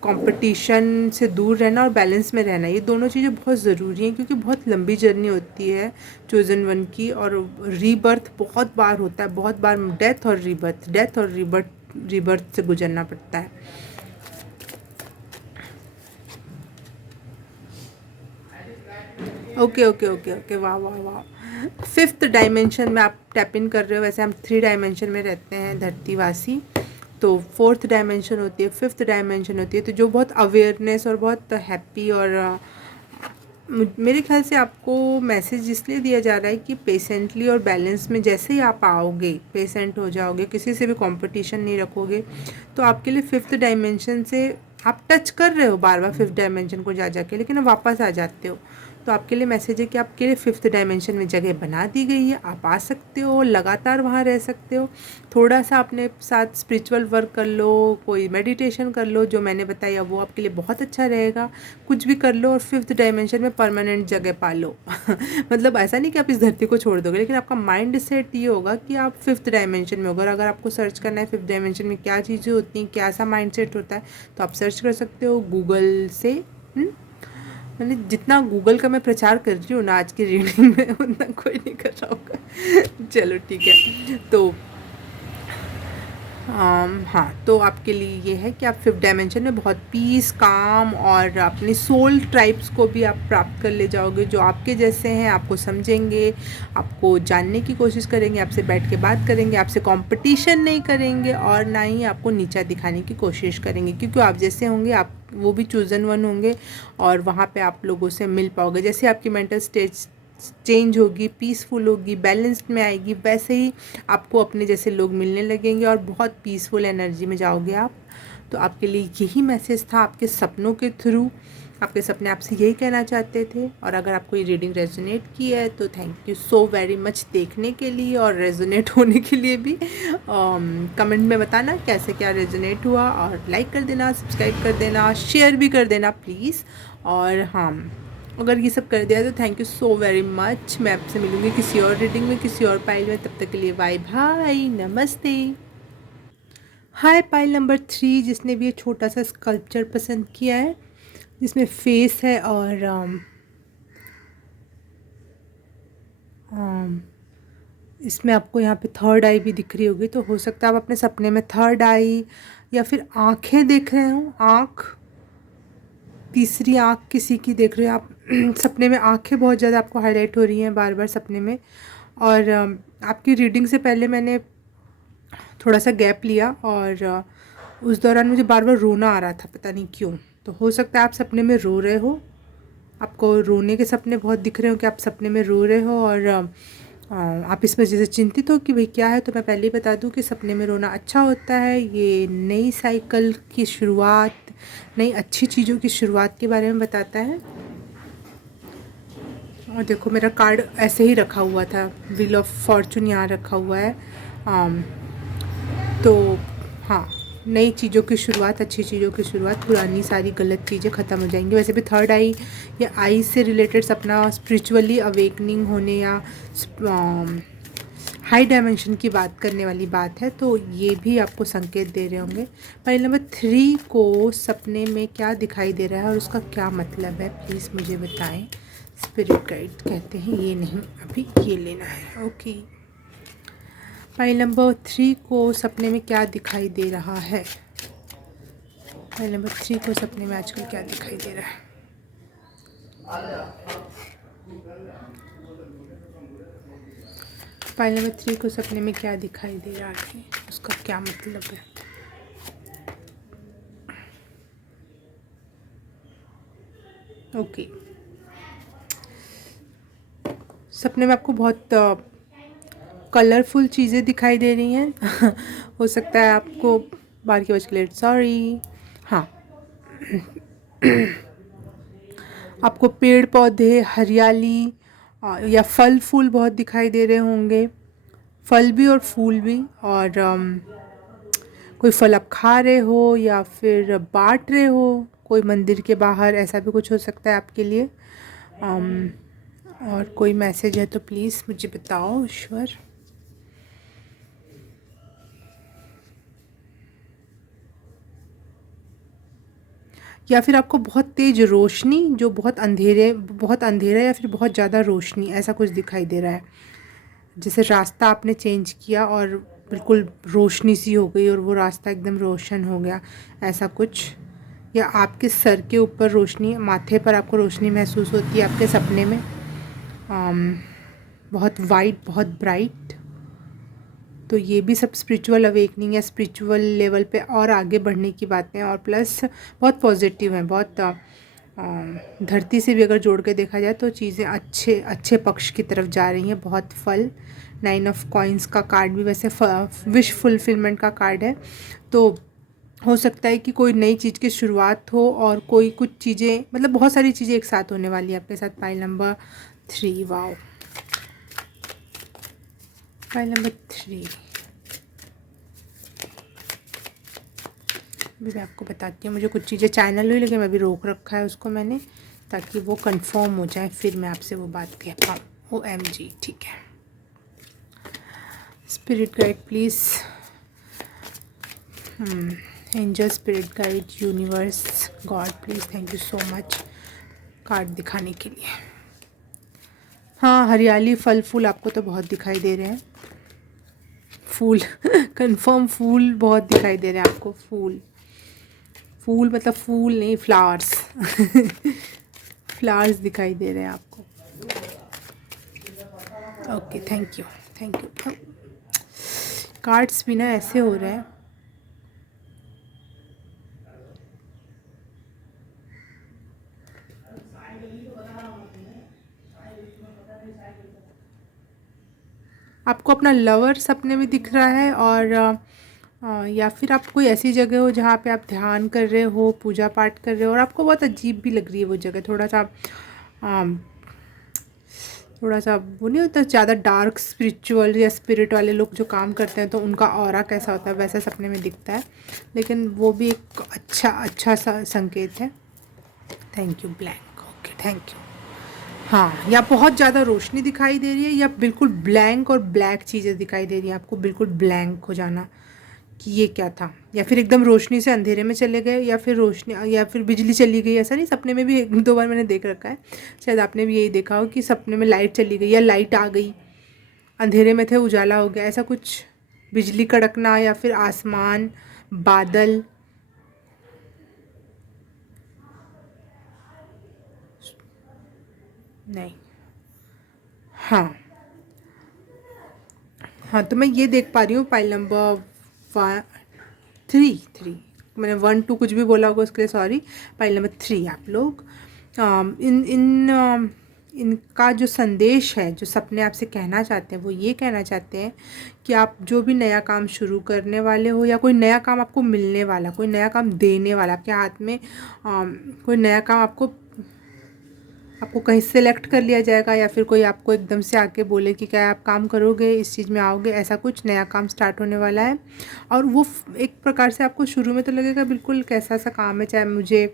कंपटीशन से दूर रहना और बैलेंस में रहना, ये दोनों चीज़ें बहुत ज़रूरी हैं। क्योंकि बहुत लंबी जर्नी होती है चोजन वन की, और रीबर्थ बहुत बार होता है, बहुत बार डेथ और रीबर्थ से गुजरना पड़ता है। ओके ओके ओके ओके, वाह वाह वाह। 5th डायमेंशन में आप टैप इन कर रहे हो। वैसे हम 3 डायमेंशन में रहते हैं धरतीवासी, तो 4th डायमेंशन होती है, 5th डायमेंशन होती है। तो जो बहुत अवेयरनेस और बहुत हैप्पी, और मेरे ख्याल से आपको मैसेज इसलिए दिया जा रहा है कि पेशेंटली और बैलेंस में जैसे ही आप आओगे, पेशेंट हो जाओगे, किसी से भी कंपटीशन नहीं रखोगे, तो आपके लिए 5th डायमेंशन से आप टच कर रहे हो बार बार 5th डायमेंशन को जा के, लेकिन अब वापस आ जाते हो। तो आपके लिए मैसेज है कि आपके लिए 5th डायमेंशन में जगह बना दी गई है, आप आ सकते हो, लगातार वहाँ रह सकते हो। थोड़ा सा अपने साथ स्पिरिचुअल वर्क कर लो, कोई मेडिटेशन कर लो, जो मैंने बताया वो आपके लिए बहुत अच्छा रहेगा। कुछ भी कर लो और 5th डायमेंशन में परमानेंट जगह पा लो मतलब ऐसा नहीं कि आप इस धरती को छोड़ दोगे, लेकिन आपका माइंड सेट ये होगा कि आप 5th डायमेंशन में होगा। अगर आपको सर्च करना है 5th डायमेंशन में क्या चीज़ें होती हैं, क्या सा माइंड सेट होता है, तो आप सर्च कर सकते हो गूगल से। मैंने जितना गूगल का मैं प्रचार कर रही हूँ ना आज की रीडिंग में, उतना कोई नहीं कर रहा होगा चलो ठीक है। तो हाँ, तो आपके लिए ये है कि आप 5th डायमेंशन में बहुत पीस, काम और अपनी सोल ट्राइब्स को भी आप प्राप्त कर ले जाओगे, जो आपके जैसे हैं, आपको समझेंगे, आपको जानने की कोशिश करेंगे, आपसे बैठ के बात करेंगे, आपसे कंपटीशन नहीं करेंगे, और ना ही आपको नीचा दिखाने की कोशिश करेंगे। क्योंकि आप जैसे होंगे, आप वो भी चूजन वन होंगे, और वहाँ पे आप लोगों से मिल पाओगे। जैसे आपकी मेंटल स्टेज चेंज होगी, पीसफुल होगी, बैलेंस्ड में आएगी, वैसे ही आपको अपने जैसे लोग मिलने लगेंगे और बहुत पीसफुल एनर्जी में जाओगे आप। तो आपके लिए यही मैसेज था, आपके सपनों के थ्रू आपके सपने आपसे यही कहना चाहते थे। और अगर आपको ये रीडिंग रेजोनेट की है तो thank you so very much देखने के लिए और रेजोनेट होने के लिए भी। कमेंट में बताना कैसे क्या रेजोनेट हुआ, और लाइक कर देना, सब्सक्राइब कर देना, शेयर भी कर देना प्लीज़। और हाँ, अगर ये सब कर दिया तो thank you so very much. मैं आपसे मिलूँगी किसी और रीडिंग में, किसी और पाइल में। तब तक के लिए बाय बाय, नमस्ते। हाय पाइल नंबर 3, जिसने भी ये छोटा सा स्कल्पचर पसंद किया है जिसमें फेस है और इसमें आपको यहाँ पे थर्ड आई भी दिख रही होगी, तो हो सकता है आप अपने सपने में थर्ड आई या फिर आँखें देख रहे हो। आँख, तीसरी आँख किसी की देख रहे हो आप। सपने में आँखें बहुत ज़्यादा आपको हाईलाइट हो रही हैं बार बार सपने में। और आपकी रीडिंग से पहले मैंने थोड़ा सा गैप लिया और उस दौरान मुझे बार बार रोना आ रहा था, पता नहीं क्यों। तो हो सकता है आप सपने में रो रहे हो, आपको रोने के सपने बहुत दिख रहे हो कि आप सपने में रो रहे हो और आप इस वजह से चिंतित हो कि भाई क्या है। तो मैं पहले ही बता दूं कि सपने में रोना अच्छा होता है, ये नई साइकिल की शुरुआत, नई अच्छी चीज़ों की शुरुआत के बारे में बताता है। और देखो मेरा कार्ड ऐसे ही रखा हुआ था, व्हील ऑफ फॉर्चून यहाँ रखा हुआ है। तो हाँ, नई चीज़ों की शुरुआत, अच्छी चीज़ों की शुरुआत, पुरानी सारी गलत चीज़ें ख़त्म हो जाएंगी। वैसे भी थर्ड आई या आई से रिलेटेड सपना स्पिरिचुअली अवेकनिंग होने या हाई डायमेंशन की बात करने वाली बात है, तो ये भी आपको संकेत दे रहे होंगे। पॉइंट नंबर 3 को सपने में क्या दिखाई दे रहा है और उसका क्या मतलब है, प्लीज़ मुझे बताएं। स्पिरिट गाइड कहते हैं ये नहीं, अभी ये लेना है। ओके, फाइल नंबर 3 को सपने में क्या दिखाई दे रहा है। फाइल नंबर 3 को सपने में आजकल क्या दिखाई दे रहा है। फाइल नंबर 3 को सपने में क्या दिखाई दे रहा है, उसका क्या मतलब है। ओके, सपने में आपको बहुत कलरफुल चीज़ें दिखाई दे रही हैं। हो सकता है आपको बार की वजह लेट, सॉरी। हाँ, आपको पेड़ पौधे, हरियाली या फल फूल बहुत दिखाई दे रहे होंगे, फल भी और फूल भी। और कोई फल आप खा रहे हो या फिर बांट रहे हो कोई मंदिर के बाहर, ऐसा भी कुछ हो सकता है आपके लिए। और कोई मैसेज है तो प्लीज़ मुझे बताओ ईश्वर। या फिर आपको बहुत तेज़ रोशनी, जो बहुत अंधेरा या फिर बहुत ज़्यादा रोशनी, ऐसा कुछ दिखाई दे रहा है। जैसे रास्ता आपने चेंज किया और बिल्कुल रोशनी सी हो गई और वो रास्ता एकदम रोशन हो गया, ऐसा कुछ। या आपके सर के ऊपर रोशनी, माथे पर आपको रोशनी महसूस होती है आपके सपने में, बहुत वाइट, बहुत ब्राइट। तो ये भी सब स्पिरिचुअल अवेकनिंग या स्पिरिचुअल लेवल पे और आगे बढ़ने की बातें, और प्लस बहुत पॉजिटिव हैं, बहुत धरती से भी अगर जोड़ के देखा जाए तो चीज़ें अच्छे अच्छे पक्ष की तरफ जा रही हैं, बहुत फल। 9 ऑफ कॉइन्स का कार्ड भी वैसे विश फुलफिलमेंट का कार्ड है। तो हो सकता है कि कोई नई चीज़ की शुरुआत हो और कोई कुछ चीज़ें, मतलब बहुत सारी चीज़ें एक साथ होने वाली है आपके साथ। File number 3, wow, file number 3 भी मैं आपको बताती हूँ। मुझे कुछ चीज़ें चैनल हुई लेकिन मैं अभी रोक रखा है उसको मैंने, ताकि वो कंफर्म हो जाए, फिर मैं आपसे वो बात कह पाऊँ। OMG, ठीक है। Spirit guide please, angel, spirit guide, universe, God, please, thank you so much card दिखाने के लिए। हाँ, हरियाली, फल फूल आपको तो बहुत दिखाई दे रहे हैं। फूल कंफर्म, फूल बहुत दिखाई दे रहे हैं आपको। फूल, फूल मतलब फूल नहीं, फ्लावर्स। फ्लावर्स दिखाई दे रहे हैं आपको। Okay, thank you, thank you. Cards भी ना ऐसे हो रहे हैं। आपको अपना लवर सपने में दिख रहा है और या फिर आप कोई ऐसी जगह हो जहाँ पे आप ध्यान कर रहे हो, पूजा पाठ कर रहे हो और आपको बहुत अजीब भी लग रही है वो जगह, थोड़ा सा वो नहीं होता ज़्यादा डार्क स्पिरिचुअल या स्पिरिट वाले लोग जो काम करते हैं तो उनका ऑरा कैसा होता है वैसा सपने में दिखता है, लेकिन वो भी एक अच्छा सा संकेत है। Thank you blank, okay thank you. हाँ, या बहुत ज़्यादा रोशनी दिखाई दे रही है या बिल्कुल ब्लैंक और ब्लैक चीज़ें दिखाई दे रही हैं, आपको बिल्कुल ब्लैंक हो जाना कि ये क्या था, या फिर एकदम रोशनी से अंधेरे में चले गए, या फिर रोशनी या फिर बिजली चली गई। ऐसा नहीं, सपने में भी एक दो बार मैंने देख रखा है, शायद आपने भी यही देखा हो कि सपने में लाइट चली गई या लाइट आ गई, अंधेरे में थे उजाला हो गया, ऐसा कुछ। बिजली कड़कना या फिर आसमान, बादल, नहीं, हाँ हाँ, तो मैं ये देख पा रही हूँ फाइल नंबर 3 मैंने 1 2 कुछ भी बोला होगा उसके लिए सॉरी। फाइल नंबर 3 आप लोग इन इन इनका जो संदेश है, जो सपने आपसे कहना चाहते हैं, वो ये कहना चाहते हैं कि आप जो भी नया काम शुरू करने वाले हो या कोई नया काम आपको मिलने वाला, कोई नया काम देने वाला आपके हाथ में, कोई नया काम आपको कहीं सेलेक्ट कर लिया जाएगा या फिर कोई आपको एकदम से आके बोले कि क्या आप काम करोगे, इस चीज़ में आओगे, ऐसा कुछ नया काम स्टार्ट होने वाला है। और वो एक प्रकार से आपको शुरू में तो लगेगा बिल्कुल कैसा सा काम है, चाहे मुझे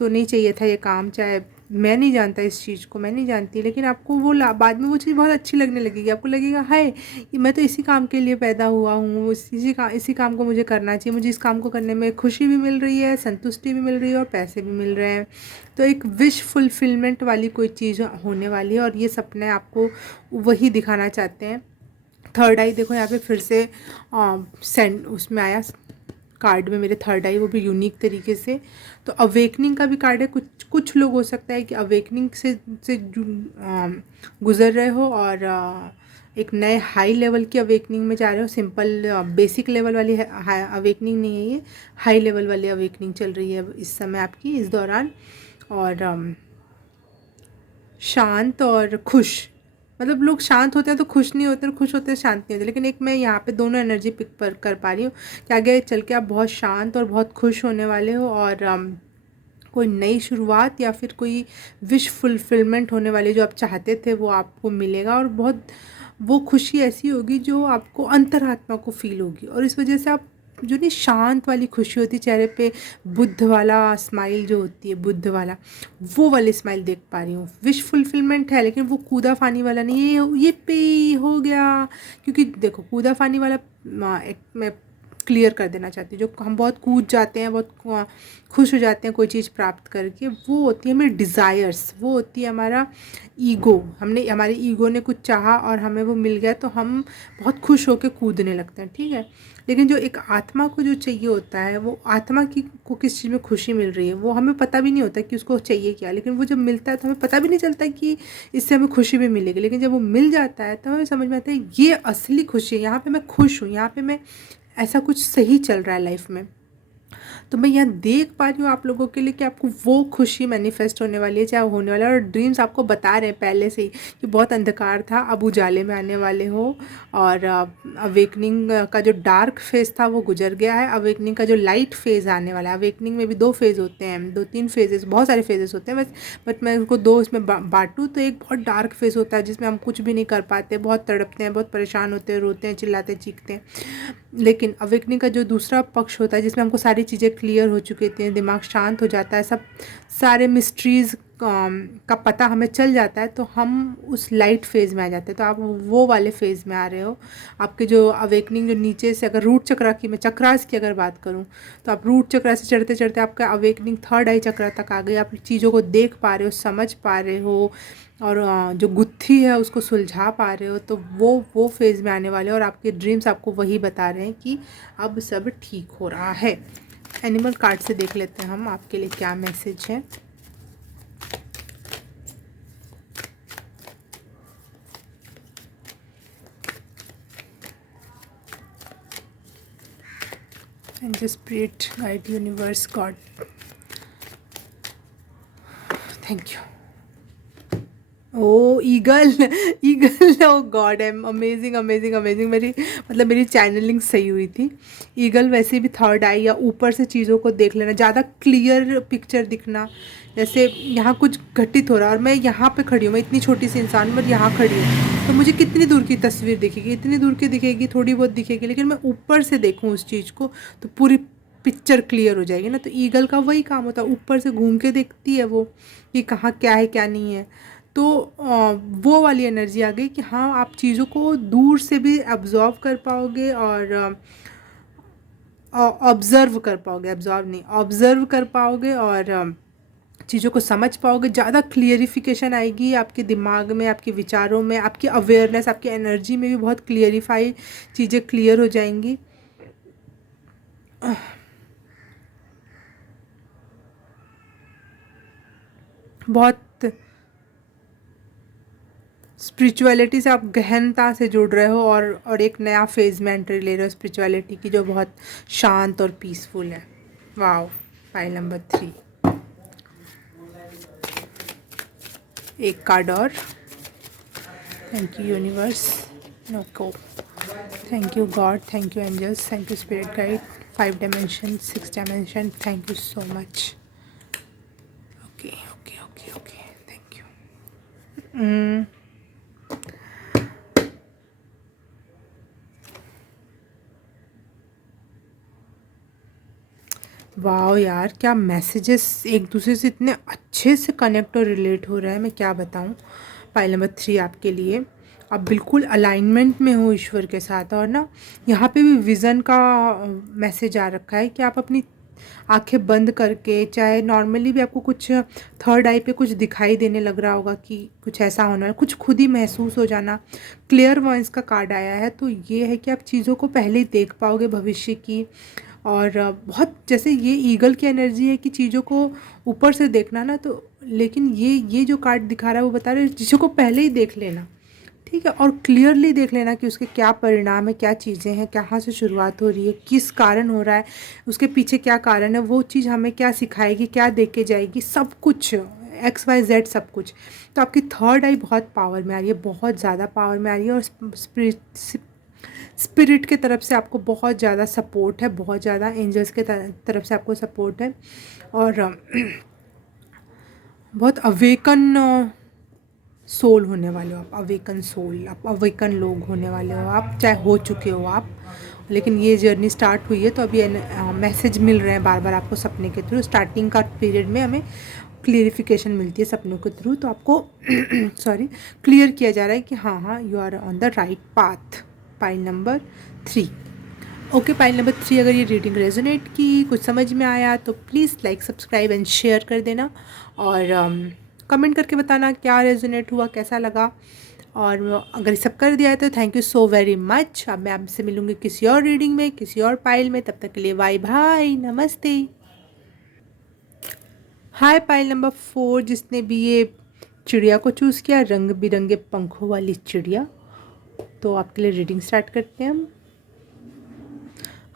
तो नहीं चाहिए था ये काम, चाहे मैं नहीं जानता इस चीज़ को, मैं नहीं जानती, लेकिन आपको वो बाद में वो चीज़ बहुत अच्छी लगने लगेगी। आपको लगेगा हाय, मैं तो इसी काम के लिए पैदा हुआ हूँ, इसी काम को मुझे करना चाहिए, मुझे इस काम को करने में खुशी भी मिल रही है, संतुष्टि भी मिल रही है और पैसे भी मिल रहे हैं। तो एक विश फुलफिलमेंट वाली कोई चीज़ होने वाली है और ये सपने आपको वही दिखाना चाहते हैं। थर्ड आई देखो यहाँ पे फिर से सेंड उसमें आया कार्ड में मेरे थर्ड आई, वो भी यूनिक तरीके से। तो अवेकनिंग का भी कार्ड है। कुछ लोग हो सकता है कि अवेकनिंग से गुज़र रहे हो और एक नए हाई लेवल की अवेकनिंग में जा रहे हो। सिंपल बेसिक लेवल वाली अवेकनिंग नहीं है ये, हाई लेवल वाली अवेकनिंग चल रही है इस समय आपकी, इस दौरान। और शांत और खुश, मतलब लोग शांत होते हैं तो खुश नहीं होते और खुश होते हैं शांत नहीं होते, लेकिन एक मैं यहाँ पे दोनों एनर्जी पिक पर कर पा रही हूँ कि आगे चल के आप बहुत शांत और बहुत खुश होने वाले हो और कोई नई शुरुआत या फिर कोई विश फुलफिलमेंट होने वाली, जो आप चाहते थे वो आपको मिलेगा और बहुत वो खुशी ऐसी होगी जो आपको अंतरात्मा को फील होगी और इस वजह से आप जो नहीं शांत वाली खुशी होती चेहरे पे, बुद्ध वाला स्माइल जो होती है, बुद्ध वाला वो वाली स्माइल देख पा रही हूँ। विश फुलफिलमेंट है लेकिन वो कूदा फानी वाला नहीं है, ये पे हो गया। क्योंकि देखो कूदा फानी वाला एक मैं क्लियर कर देना चाहती हूँ, जो हम बहुत कूद जाते हैं, बहुत खुश हो जाते हैं कोई चीज़ प्राप्त करके, वो होती है हमें डिज़ायर्स, वो होती है हमारा ईगो। हमारे ईगो ने कुछ चाहा और हमें वो मिल गया तो हम बहुत खुश होकर कूदने लगते हैं, ठीक है। लेकिन जो एक आत्मा को जो चाहिए होता है, वो आत्मा की को किस चीज़ में खुशी मिल रही है वो हमें पता भी नहीं होता कि उसको चाहिए क्या, लेकिन वो जब मिलता है तो हमें पता भी नहीं चलता कि इससे हमें खुशी भी मिलेगी। लेकिन जब वो मिल जाता है तो हमें समझ में आता है ये असली खुशी है, यहाँ पे मैं खुश हूँ, यहाँ पे मैं ऐसा कुछ सही चल रहा है लाइफ में। तो मैं यहाँ देख पा रही हूँ आप लोगों के लिए कि आपको वो खुशी मैनिफेस्ट होने वाली है, चाहे होने वाला है। और ड्रीम्स आपको बता रहे हैं पहले से ही कि बहुत अंधकार था, अब उजाले में आने वाले हो। और अवेकनिंग का जो डार्क फेज़ था वो गुजर गया है, अवेकनिंग का जो लाइट फेज़ आने वाला है। अवेकनिंग में भी 2 फेज़ होते हैं, 2-3 फेजेस, बहुत सारे फेजेस होते हैं बट मैं उनको 2 इसमें बांटूँ तो एक बहुत डार्क फेज़ होता है जिसमें हम कुछ भी नहीं कर पाते, बहुत तड़पते हैं, बहुत परेशान होते हैं, रोते हैं, चिल्लाते चीखते हैं। लेकिन अवेकनिंग का जो दूसरा पक्ष होता है जिसमें हमको सारी चीज़ें क्लियर हो चुकी होती हैं, दिमाग शांत हो जाता है, सब सारे मिस्ट्रीज़ का पता हमें चल जाता है, तो हम उस लाइट फेज़ में आ जाते हैं। तो आप वो वाले फेज़ में आ रहे हो। आपके जो अवेकनिंग जो नीचे से, अगर रूट चक्रा की, मैं चक्रास की अगर बात करूं, तो आप रूट चक्रा से चढ़ते चढ़ते आपका अवेकनिंग थर्ड आई चक्रा तक आ गई। आप चीज़ों को देख पा रहे हो, समझ पा रहे हो और जो गुत्थी है उसको सुलझा पा रहे हो। तो वो फेज़ में आने वाले हो और आपके ड्रीम्स आपको वही बता रहे हैं कि अब सब ठीक हो रहा है। एनिमल कार्ड से देख लेते हैं हम आपके लिए क्या मैसेज है। And the spirit guide, universe, god, thank you. Oh eagle eagle, oh god, I am amazing amazing amazing. मेरी मतलब मेरी चैनलिंग सही हुई थी। ईगल वैसे भी थर्ड आई या ऊपर से चीज़ों को देख लेना, ज़्यादा क्लियर पिक्चर दिखना। जैसे यहाँ कुछ घटित हो रहा है और मैं यहाँ पे खड़ी हूँ, मैं इतनी छोटी सी इंसान हूँ, मैं यहाँ खड़ी हूँ, तो मुझे कितनी दूर की तस्वीर दिखेगी, इतनी दूर की दिखेगी, थोड़ी बहुत दिखेगी, लेकिन मैं ऊपर से देखूँ उस चीज़ को तो पूरी पिक्चर क्लियर हो जाएगी ना। तो ईगल का वही काम होता है, ऊपर से घूम के देखती है वो कि कहाँ क्या है क्या नहीं है। तो वो वाली एनर्जी आ गई कि हाँ, आप चीज़ों को दूर से भी ऑब्जॉर्व कर पाओगे और ऑब्ज़र्व कर पाओगे, ऑब्जॉर्व नहीं, ऑब्ज़र्व कर पाओगे और चीज़ों को समझ पाओगे। ज़्यादा क्लियरिफिकेशन आएगी आपके दिमाग में, आपके विचारों में, आपकी अवेयरनेस, आपकी एनर्जी में भी बहुत क्लियरिफाई चीज़ें क्लियर हो जाएंगी। बहुत स्पिरिचुअलिटी से आप गहनता से जुड़ रहे हो और एक नया फेज़ में एंट्री ले रहे हो स्पिरिचुअलिटी की, जो बहुत शांत और पीसफुल है। वाओ। File number 3। एक कार्ड और। Thank you universe. नो को। Thank you god, thank you angels, thank you spirit guide. 5 dimension, 6 dimension, thank you so much. Okay okay okay okay, thank you. वाह यार, क्या messages एक दूसरे से इतने अच्छे से कनेक्ट और रिलेट हो रहा है, मैं क्या बताऊँ। फाइल नंबर 3 आपके लिए। आप बिल्कुल अलाइनमेंट में हो ईश्वर के साथ, और ना यहाँ पे भी विज़न का मैसेज आ रखा है कि आप अपनी आंखें बंद करके, चाहे नॉर्मली भी आपको कुछ थर्ड आई पे कुछ दिखाई देने लग रहा होगा कि कुछ ऐसा होना है, कुछ खुद ही महसूस हो जाना। क्लियर वॉइस का कार्ड आया है, तो ये है कि आप चीज़ों को पहले ही देख पाओगे भविष्य की। और बहुत जैसे ये ईगल की एनर्जी है कि चीज़ों को ऊपर से देखना ना, तो लेकिन ये जो कार्ड दिखा रहा है वो बता रहे हैं चीज़ों को पहले ही देख लेना, ठीक है, और क्लियरली देख लेना कि उसके क्या परिणाम है, क्या चीज़ें हैं, कहाँ से शुरुआत हो रही है, किस कारण हो रहा है, उसके पीछे क्या कारण है, वो चीज़ हमें क्या सिखाएगी, क्या दे के जाएगी, सब कुछ XYZ सब कुछ। तो आपकी थर्ड आई बहुत पावर में आ रही है, बहुत ज़्यादा पावर में आ रही है, और स्पिरिट के तरफ से आपको बहुत ज़्यादा सपोर्ट है, बहुत ज़्यादा एंजल्स के तरफ से आपको सपोर्ट है। और बहुत अवेकन सोल होने वाले हो आप, अवेकन सोल, आप अवेकन लोग होने वाले हो आप, चाहे हो चुके हो आप, लेकिन ये जर्नी स्टार्ट हुई है। तो अभी मैसेज मिल रहे हैं बार बार आपको सपने के थ्रू। स्टार्टिंग का पीरियड में हमें क्लियरिफिकेशन मिलती है सपनों के थ्रू, तो आपको सॉरी, क्लियर किया जा रहा है कि हाँ हाँ, you are on the right path. Pile number 3। Okay, pile number 3, अगर ये रीडिंग रेजोनेट की, कुछ समझ में आया, तो please like, subscribe and share कर देना, और कमेंट करके बताना क्या रेजोनेट हुआ, कैसा लगा। और अगर ये सब कर दिया है तो thank you so very much. अब मैं आपसे मिलूँगी किसी और रीडिंग में, किसी और पाइल में, तब तक के लिए बाय बाय, नमस्ते। हाय पाइल नंबर 4, जिसने भी ये चिड़िया को चूज़ किया, रंग बिरंगे पंखों वाली चिड़िया, तो आपके लिए रीडिंग स्टार्ट करते हैं हम।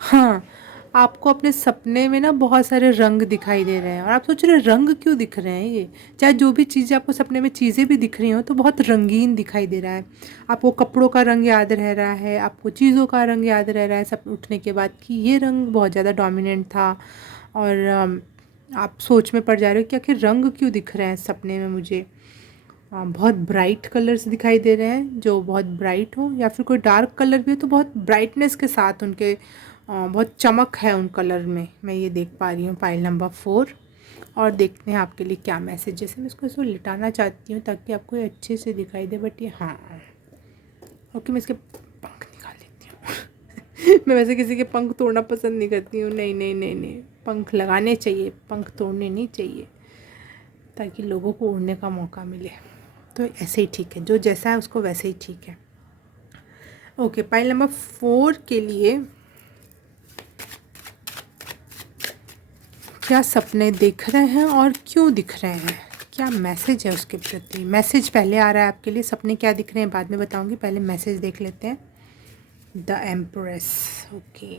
हाँ, आपको अपने सपने में ना बहुत सारे रंग दिखाई दे रहे हैं, और आप सोच रहे हैं रंग क्यों दिख रहे हैं ये। चाहे जो भी चीज़ें आपको सपने में चीज़ें भी दिख रही हों, तो बहुत रंगीन दिखाई दे रहा है। आपको कपड़ों का रंग याद रह रहा है, आपको चीज़ों का रंग याद रह रहा है सब उठने के बाद, कि ये रंग बहुत ज़्यादा डोमिनेंट था। और आप सोच में पड़ जा रहे हो कि आखिर रंग क्यों दिख रहे हैं सपने में मुझे। बहुत ब्राइट कलर्स दिखाई दे रहे हैं, जो बहुत ब्राइट हो, या फिर कोई डार्क कलर भी हो तो बहुत ब्राइटनेस के साथ उनके बहुत चमक है उन कलर में, मैं ये देख पा रही हूँ पाइल नंबर 4। और देखते हैं आपके लिए क्या मैसेज। जैसे मैं इसको इसको लिटाना चाहती हूँ ताकि आपको ये अच्छे से दिखाई दे, बट ये हाँ, ओके, मैं इसके पंख निकाल लेती हूँ। मैं वैसे किसी के पंख तोड़ना पसंद नहीं करती हूँ, नहीं नहीं नहीं नहीं, पंख लगाने चाहिए, पंख तोड़ने नहीं चाहिए, ताकि लोगों को उड़ने का मौका मिले। तो ऐसे ही ठीक है, जो जैसा है उसको वैसे ही ठीक है। ओके, पाइल नंबर 4 के लिए क्या सपने दिख रहे हैं और क्यों दिख रहे हैं, क्या मैसेज है उसके प्रति। मैसेज पहले आ रहा है आपके लिए, सपने क्या दिख रहे हैं बाद में बताऊंगी, पहले मैसेज देख लेते हैं। The empress. Okay,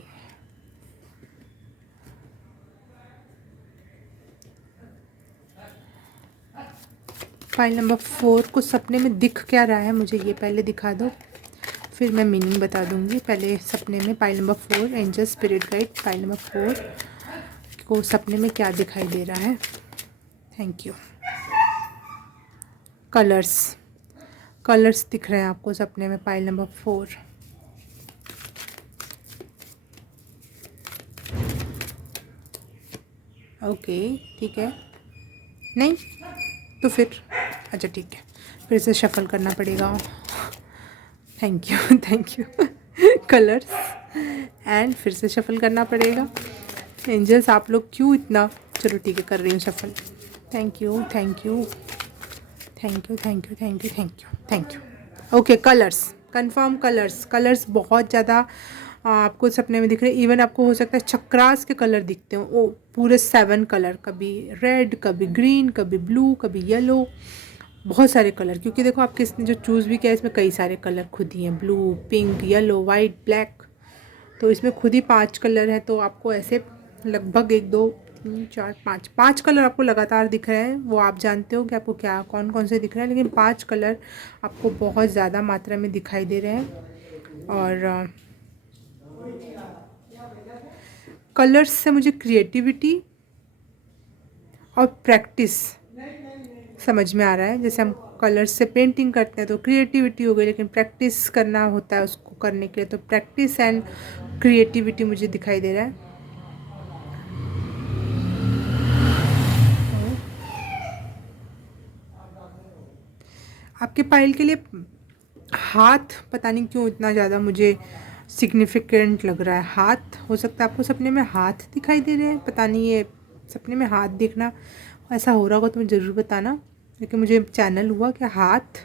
pile number 4 को सपने में दिख क्या रहा है मुझे ये पहले दिखा दो, फिर मैं मीनिंग बता दूंगी। पहले सपने में pile number 4, angel spirit guide, pile number 4 को सपने में क्या दिखाई दे रहा है। Thank you. कलर्स, कलर्स दिख रहे हैं आपको सपने में पाइल नंबर 4। ओके ठीक है, नहीं तो फिर अच्छा ठीक है, फिर से शफल करना पड़ेगा। Thank you thank you. Colours and फिर से शफल करना पड़ेगा। एंजल्स आप लोग क्यों इतना, चलो ठीक है कर रही हूँ shuffle. Thank you thank you thank you thank you thank you thank you thank you. Okay colours confirm, colours, colours बहुत ज़्यादा आपको सपने में दिख रहे हैं। इवन आपको हो सकता है चक्रास के कलर दिखते हो, वो पूरे 7 कलर, कभी रेड, कभी ग्रीन, कभी ब्लू, कभी येलो, बहुत सारे कलर। क्योंकि देखो आपके इसने जो चूज़ भी किया है इसमें कई सारे कलर खुद ही हैं, blue, pink, yellow, white, black, तो इसमें खुद ही 5 कलर हैं। तो आपको ऐसे लगभग 1 2 3 4 5 कलर आपको लगातार दिख रहे हैं। वो आप जानते हो कि आपको क्या कौन कौन से दिख रहे हैं, लेकिन 5 कलर आपको बहुत ज़्यादा मात्रा में दिखाई दे रहे हैं। और कलर्स से मुझे क्रिएटिविटी और प्रैक्टिस समझ में आ रहा है। जैसे हम कलर्स से पेंटिंग करते हैं तो क्रिएटिविटी हो गई, लेकिन प्रैक्टिस करना होता है उसको करने के लिए, तो प्रैक्टिस एंड क्रिएटिविटी मुझे दिखाई दे रहा है। आपके पाइल के लिए हाथ पता नहीं क्यों इतना ज़्यादा मुझे सिग्निफिकेंट लग रहा है। हाथ, हो सकता है आपको सपने में हाथ दिखाई दे रहे हैं, पता नहीं ये सपने में हाथ देखना ऐसा हो रहा होगा तो मुझे ज़रूर बताना। लेकिन मुझे चैनल हुआ कि हाथ,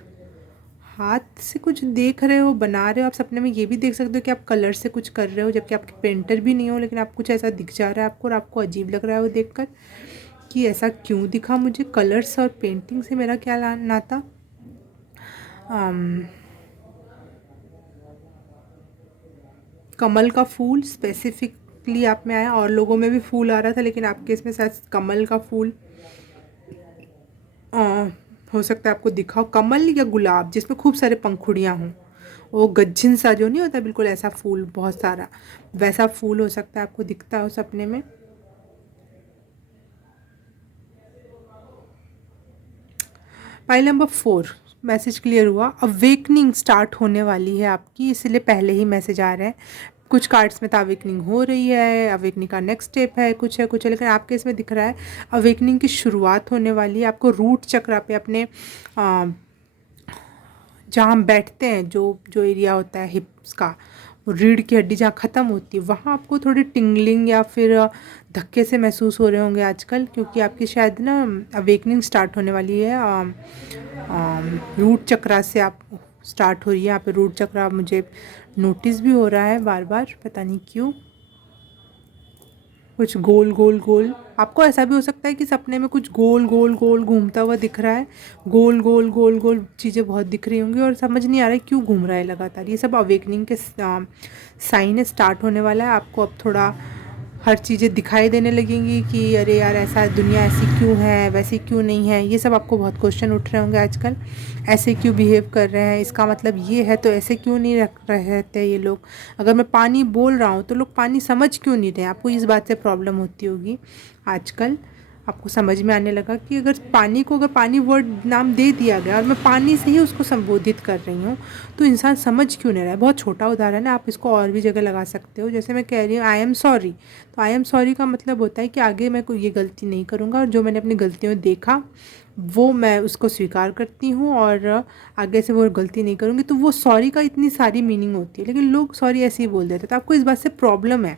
हाथ से कुछ देख रहे हो, बना रहे हो। आप सपने में ये भी देख सकते हो कि आप कलर से कुछ कर रहे हो, जबकि आपके पेंटर भी नहीं हो, लेकिन आप कुछ ऐसा दिख जा रहा है आपको और आपको अजीब लग रहा है वो देखकर कि ऐसा क्यों दिखा मुझे। कलर्स और पेंटिंग से मेरा क्या नाता। कमल का फूल स्पेसिफिकली आप में आया, और लोगों में भी फूल आ रहा था, लेकिन आपके इसमें शायद कमल का फूल हो सकता है आपको दिखा हो। कमल या गुलाब जिसमें खूब सारे पंखुड़ियाँ हों, वो गज्जिन सा जो नहीं होता बिल्कुल ऐसा फूल, बहुत सारा वैसा फूल हो सकता है आपको दिखता हो सपने में। पाइल नंबर 4 मैसेज क्लियर हुआ। अवेकनिंग स्टार्ट होने वाली है आपकी, इसलिए पहले ही मैसेज आ रहे हैं। कुछ कार्ड्स में तो अवेकनिंग हो रही है, अवेकनिंग का नेक्स्ट स्टेप है, कुछ है, लेकिन आपके इसमें दिख रहा है अवेकनिंग की शुरुआत होने वाली है। आपको रूट चक्र पे अपने जहाँ हम बैठते हैं, जो जो एरिया होता है हिप्स का, वो रीढ़ की हड्डी जहाँ ख़त्म होती है, वहाँ आपको थोड़ी टिंगलिंग या फिर धक्के से महसूस हो रहे होंगे आजकल, क्योंकि आपकी शायद ना अवेकनिंग स्टार्ट होने वाली है। रूट चक्रा से आप स्टार्ट हो रही है। यहाँ पे रूट चक्रा मुझे नोटिस भी हो रहा है बार बार, पता नहीं क्यों। कुछ गोल गोल गोल, आपको ऐसा भी हो सकता है कि सपने में कुछ गोल गोल गोल घूमता हुआ दिख रहा है। गोल गोल गोल गोल चीज़ें बहुत दिख रही होंगी और समझ नहीं आ रहा है क्यों घूम रहा है लगातार। ये सब अवेकनिंग के साइन है, स्टार्ट होने वाला है। आपको अब थोड़ा हर चीज़ें दिखाई देने लगेंगी कि अरे यार ऐसा दुनिया ऐसी क्यों है, वैसी क्यों नहीं है। ये सब आपको बहुत क्वेश्चन उठ रहे होंगे आजकल, ऐसे क्यों बिहेव कर रहे हैं, इसका मतलब ये है तो ऐसे क्यों नहीं रख रहते ये लोग। अगर मैं पानी बोल रहा हूँ तो लोग पानी समझ क्यों नहीं रहे। आपको इस बात से प्रॉब्लम होती होगी आजकल। आपको समझ में आने लगा कि अगर पानी को, अगर पानी वर्ड नाम दे दिया गया और मैं पानी से ही उसको संबोधित कर रही हूँ तो इंसान समझ क्यों नहीं रहा है। बहुत छोटा उदाहरण है, आप इसको और भी जगह लगा सकते हो। जैसे मैं कह रही हूँ आई एम सॉरी, तो आई एम सॉरी का मतलब होता है कि आगे मैं कोई ये गलती नहीं करूँगा, और जो मैंने अपनी गलतियों में देखा वो मैं उसको स्वीकार करती हूँ और आगे से वो गलती नहीं करूँगी। तो वो सॉरी का इतनी सारी मीनिंग होती है, लेकिन लोग सॉरी ऐसे ही बोल देते हैं। तो आपको इस बात से प्रॉब्लम है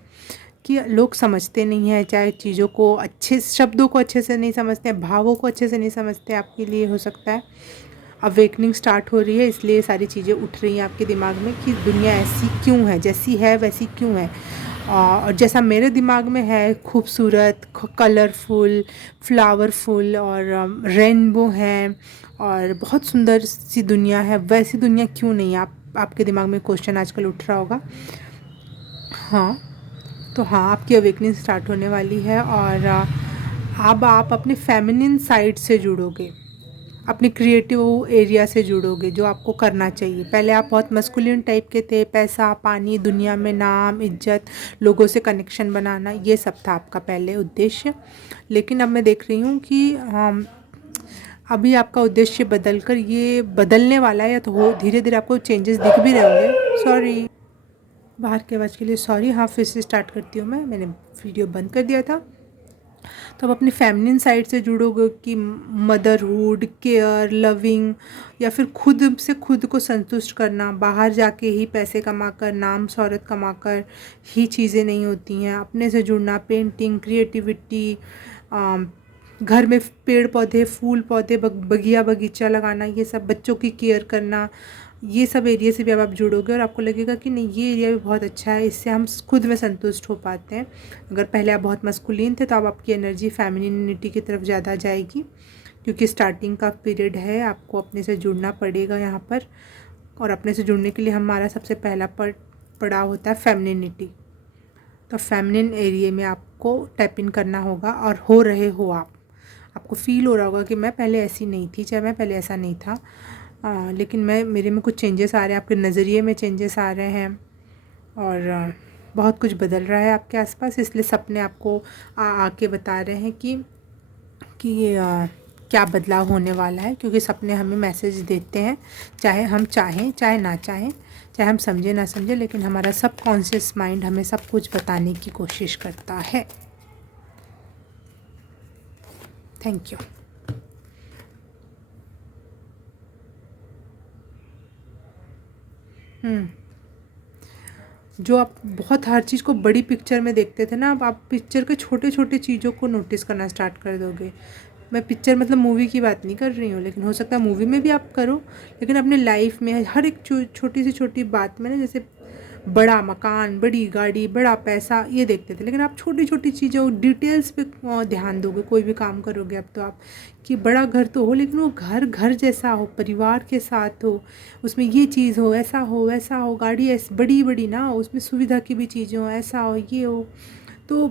कि लोग समझते नहीं हैं, चाहे चीज़ों को अच्छे, शब्दों को अच्छे से नहीं समझते हैं, भावों को अच्छे से नहीं समझते। आपके लिए हो सकता है अवेकनिंग स्टार्ट हो रही है, इसलिए सारी चीज़ें उठ रही हैं आपके दिमाग में कि दुनिया ऐसी क्यों है, जैसी है वैसी क्यों है। और जैसा मेरे दिमाग में है खूबसूरत, कलरफुल, फ्लावरफुल और रेनबो हैं और बहुत सुंदर सी दुनिया है, वैसी दुनिया क्यों नहीं है। आपके दिमाग में क्वेश्चन आजकल उठ रहा होगा। हाँ, तो हाँ आपकी अवेकनिंग स्टार्ट होने वाली है और अब आप अपने फेमिनिन साइड से जुड़ोगे। अपनी क्रिएटिव एरिया से जुड़ोगे, जो आपको करना चाहिए। पहले आप बहुत मस्कुलिन टाइप के थे, पैसा, पानी, दुनिया में नाम, इज्जत, लोगों से कनेक्शन बनाना, ये सब था आपका पहले उद्देश्य। लेकिन अब मैं देख रही हूँ कि अभी आपका उद्देश्य बदल कर ये बदलने वाला है, या तो हो धीरे धीरे आपको चेंजेस दिख भी रहे होंगे। सॉरी बाहर के आवाज़ के लिए सॉरी। हाँ, फिर से स्टार्ट करती हूँ मैंने वीडियो बंद कर दिया था। तो अब अपनी फेमिनिन साइड से जुड़ोगे कि मदरहुड, केयर, लविंग, या फिर खुद से खुद को संतुष्ट करना। बाहर जाके ही पैसे कमाकर, नाम शौहरत कमाकर ही चीज़ें नहीं होती हैं। अपने से जुड़ना, पेंटिंग, क्रिएटिविटी, घर में पेड़ पौधे, फूल पौधे, बगिया बगीचा लगाना, ये सब, बच्चों की केयर करना, ये सब एरिया से भी अब आप जुड़ोगे और आपको लगेगा कि नहीं, ये एरिया भी बहुत अच्छा है, इससे हम खुद में संतुष्ट हो पाते हैं। अगर पहले आप बहुत मस्कुलिन थे तो अब आपकी एनर्जी फेमिनिनिटी की तरफ ज़्यादा जाएगी, क्योंकि स्टार्टिंग का पीरियड है, आपको अपने से जुड़ना पड़ेगा यहाँ पर। और अपने से जुड़ने के लिए हमारा सबसे पहला पड़ाव होता है फेमिनिनिटी। तो फेमिनिन एरिया में आपको टैप इन करना होगा, और हो रहे हो आपको फील हो रहा होगा कि मैं पहले ऐसी नहीं थी, चाहे मैं पहले ऐसा नहीं था, लेकिन मेरे में कुछ चेंजेस आ रहे हैं, आपके नज़रिए में चेंजेस आ रहे हैं, और बहुत कुछ बदल रहा है आपके आसपास। इसलिए सपने आपको आके बता रहे हैं कि क्या बदलाव होने वाला है, क्योंकि सपने हमें मैसेज देते हैं, चाहे हम चाहें चाहे ना चाहें, चाहे हम समझे ना समझे, लेकिन हमारा सबकॉन्शियस माइंड हमें सब कुछ बताने की कोशिश करता है। Thank you. जो आप बहुत हर चीज़ को बड़ी पिक्चर में देखते थे ना, अब आप पिक्चर के छोटे छोटे चीज़ों को नोटिस करना स्टार्ट कर दोगे। मैं पिक्चर मतलब मूवी की बात नहीं कर रही हूँ, लेकिन हो सकता है मूवी में भी आप करो, लेकिन अपने लाइफ में हर एक छोटी से छोटी बात में ना, जैसे बड़ा मकान, बड़ी गाड़ी, बड़ा पैसा, ये देखते थे, लेकिन आप छोटी छोटी चीज़ों, डिटेल्स पे ध्यान दोगे, कोई भी काम करोगे अब तो आप, कि बड़ा घर तो हो, लेकिन वो घर घर जैसा हो, परिवार के साथ हो, उसमें ये चीज़ हो, ऐसा हो, वैसा हो, गाड़ी ऐसी बड़ी बड़ी ना हो, उसमें सुविधा की भी चीज़ें हो, ऐसा हो, ये हो। तो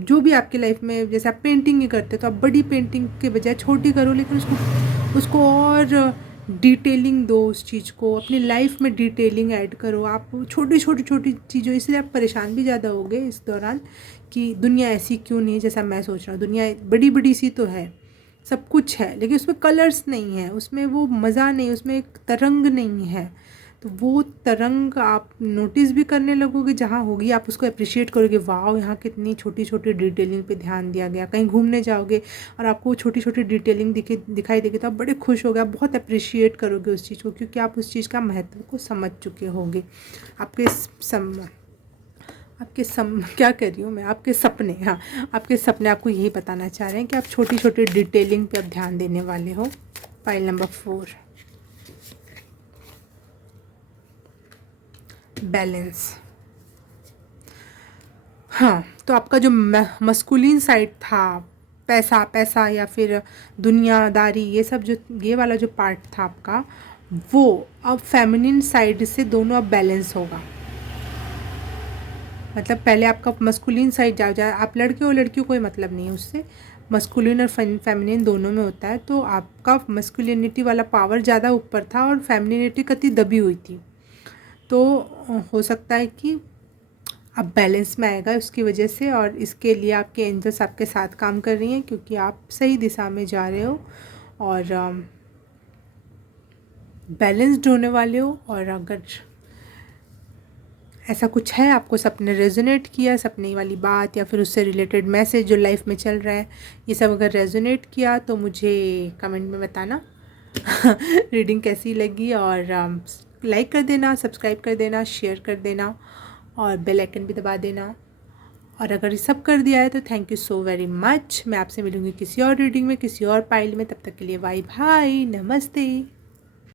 जो भी आपकी लाइफ में, जैसे आप पेंटिंग ही करते तो आप बड़ी पेंटिंग के बजाय छोटी करो, लेकिन उसको और डिटेलिंग दो, उस चीज़ को अपनी लाइफ में डिटेलिंग ऐड करो। आप छोटी छोटी छोटी चीज़ों, इसलिए आप परेशान भी ज़्यादा होगे इस दौरान कि दुनिया ऐसी क्यों नहीं, जैसा मैं सोच रहा हूँ। दुनिया बड़ी बड़ी सी तो है, सब कुछ है, लेकिन उसमें कलर्स नहीं है, उसमें वो मज़ा नहीं, उसमें एक तरंग नहीं है। तो वो तरंग आप नोटिस भी करने लगोगे, जहाँ होगी आप उसको अप्रिशिएट करोगे, वाह यहाँ कितनी छोटी छोटी डिटेलिंग पे ध्यान दिया गया। कहीं घूमने जाओगे और आपको छोटी छोटी डिटेलिंग दिखाई देगी तो आप बड़े खुश हो गए, आप बहुत अप्रिशिएट करोगे उस चीज़ को, क्योंकि आप उस चीज़ का महत्व को समझ चुके होंगे। क्या कर रही हूँ मैं, आपके सपने, हाँ, आपके सपने आपको यही बताना चाह रहे हैं कि आप छोटी छोटी डिटेलिंग पे अब ध्यान देने वाले हो। File number 4, balance. हाँ, तो आपका जो मस्कुलिन साइड था, पैसा पैसा या फिर दुनियादारी, ये सब, जो ये वाला जो पार्ट था आपका, वो अब फेमिनिन साइड से दोनों अब बैलेंस होगा। मतलब पहले आपका मस्कुलिन साइड जा आप लड़के हो लड़की हो कोई मतलब नहीं है उससे, मस्कुलिन और फेमिनिन दोनों में होता है। तो आपका मस्कुलिनिटी वाला पावर ज़्यादा ऊपर था और फेमिनिनिटी कति दबी हुई थी। तो हो सकता है कि अब बैलेंस में आएगा उसकी वजह से, और इसके लिए आपके एंजल्स आपके साथ काम कर रही हैं, क्योंकि आप सही दिशा में जा रहे हो और बैलेंस्ड होने वाले हो। और अगर ऐसा कुछ है, आपको सपने रेजोनेट किया, सपने वाली बात या फिर उससे रिलेटेड मैसेज जो लाइफ में चल रहा है, ये सब अगर रेजोनेट किया तो मुझे कमेंट में बताना रीडिंग कैसी लगी, और लाइक कर देना, सब्सक्राइब कर देना, शेयर कर देना, और बेल आइकन भी दबा देना। और अगर ये सब कर दिया है तो thank you so very much. मैं आपसे मिलूँगी किसी और रीडिंग में, किसी और पाइल में। तब तक के लिए बाय बाय, नमस्ते।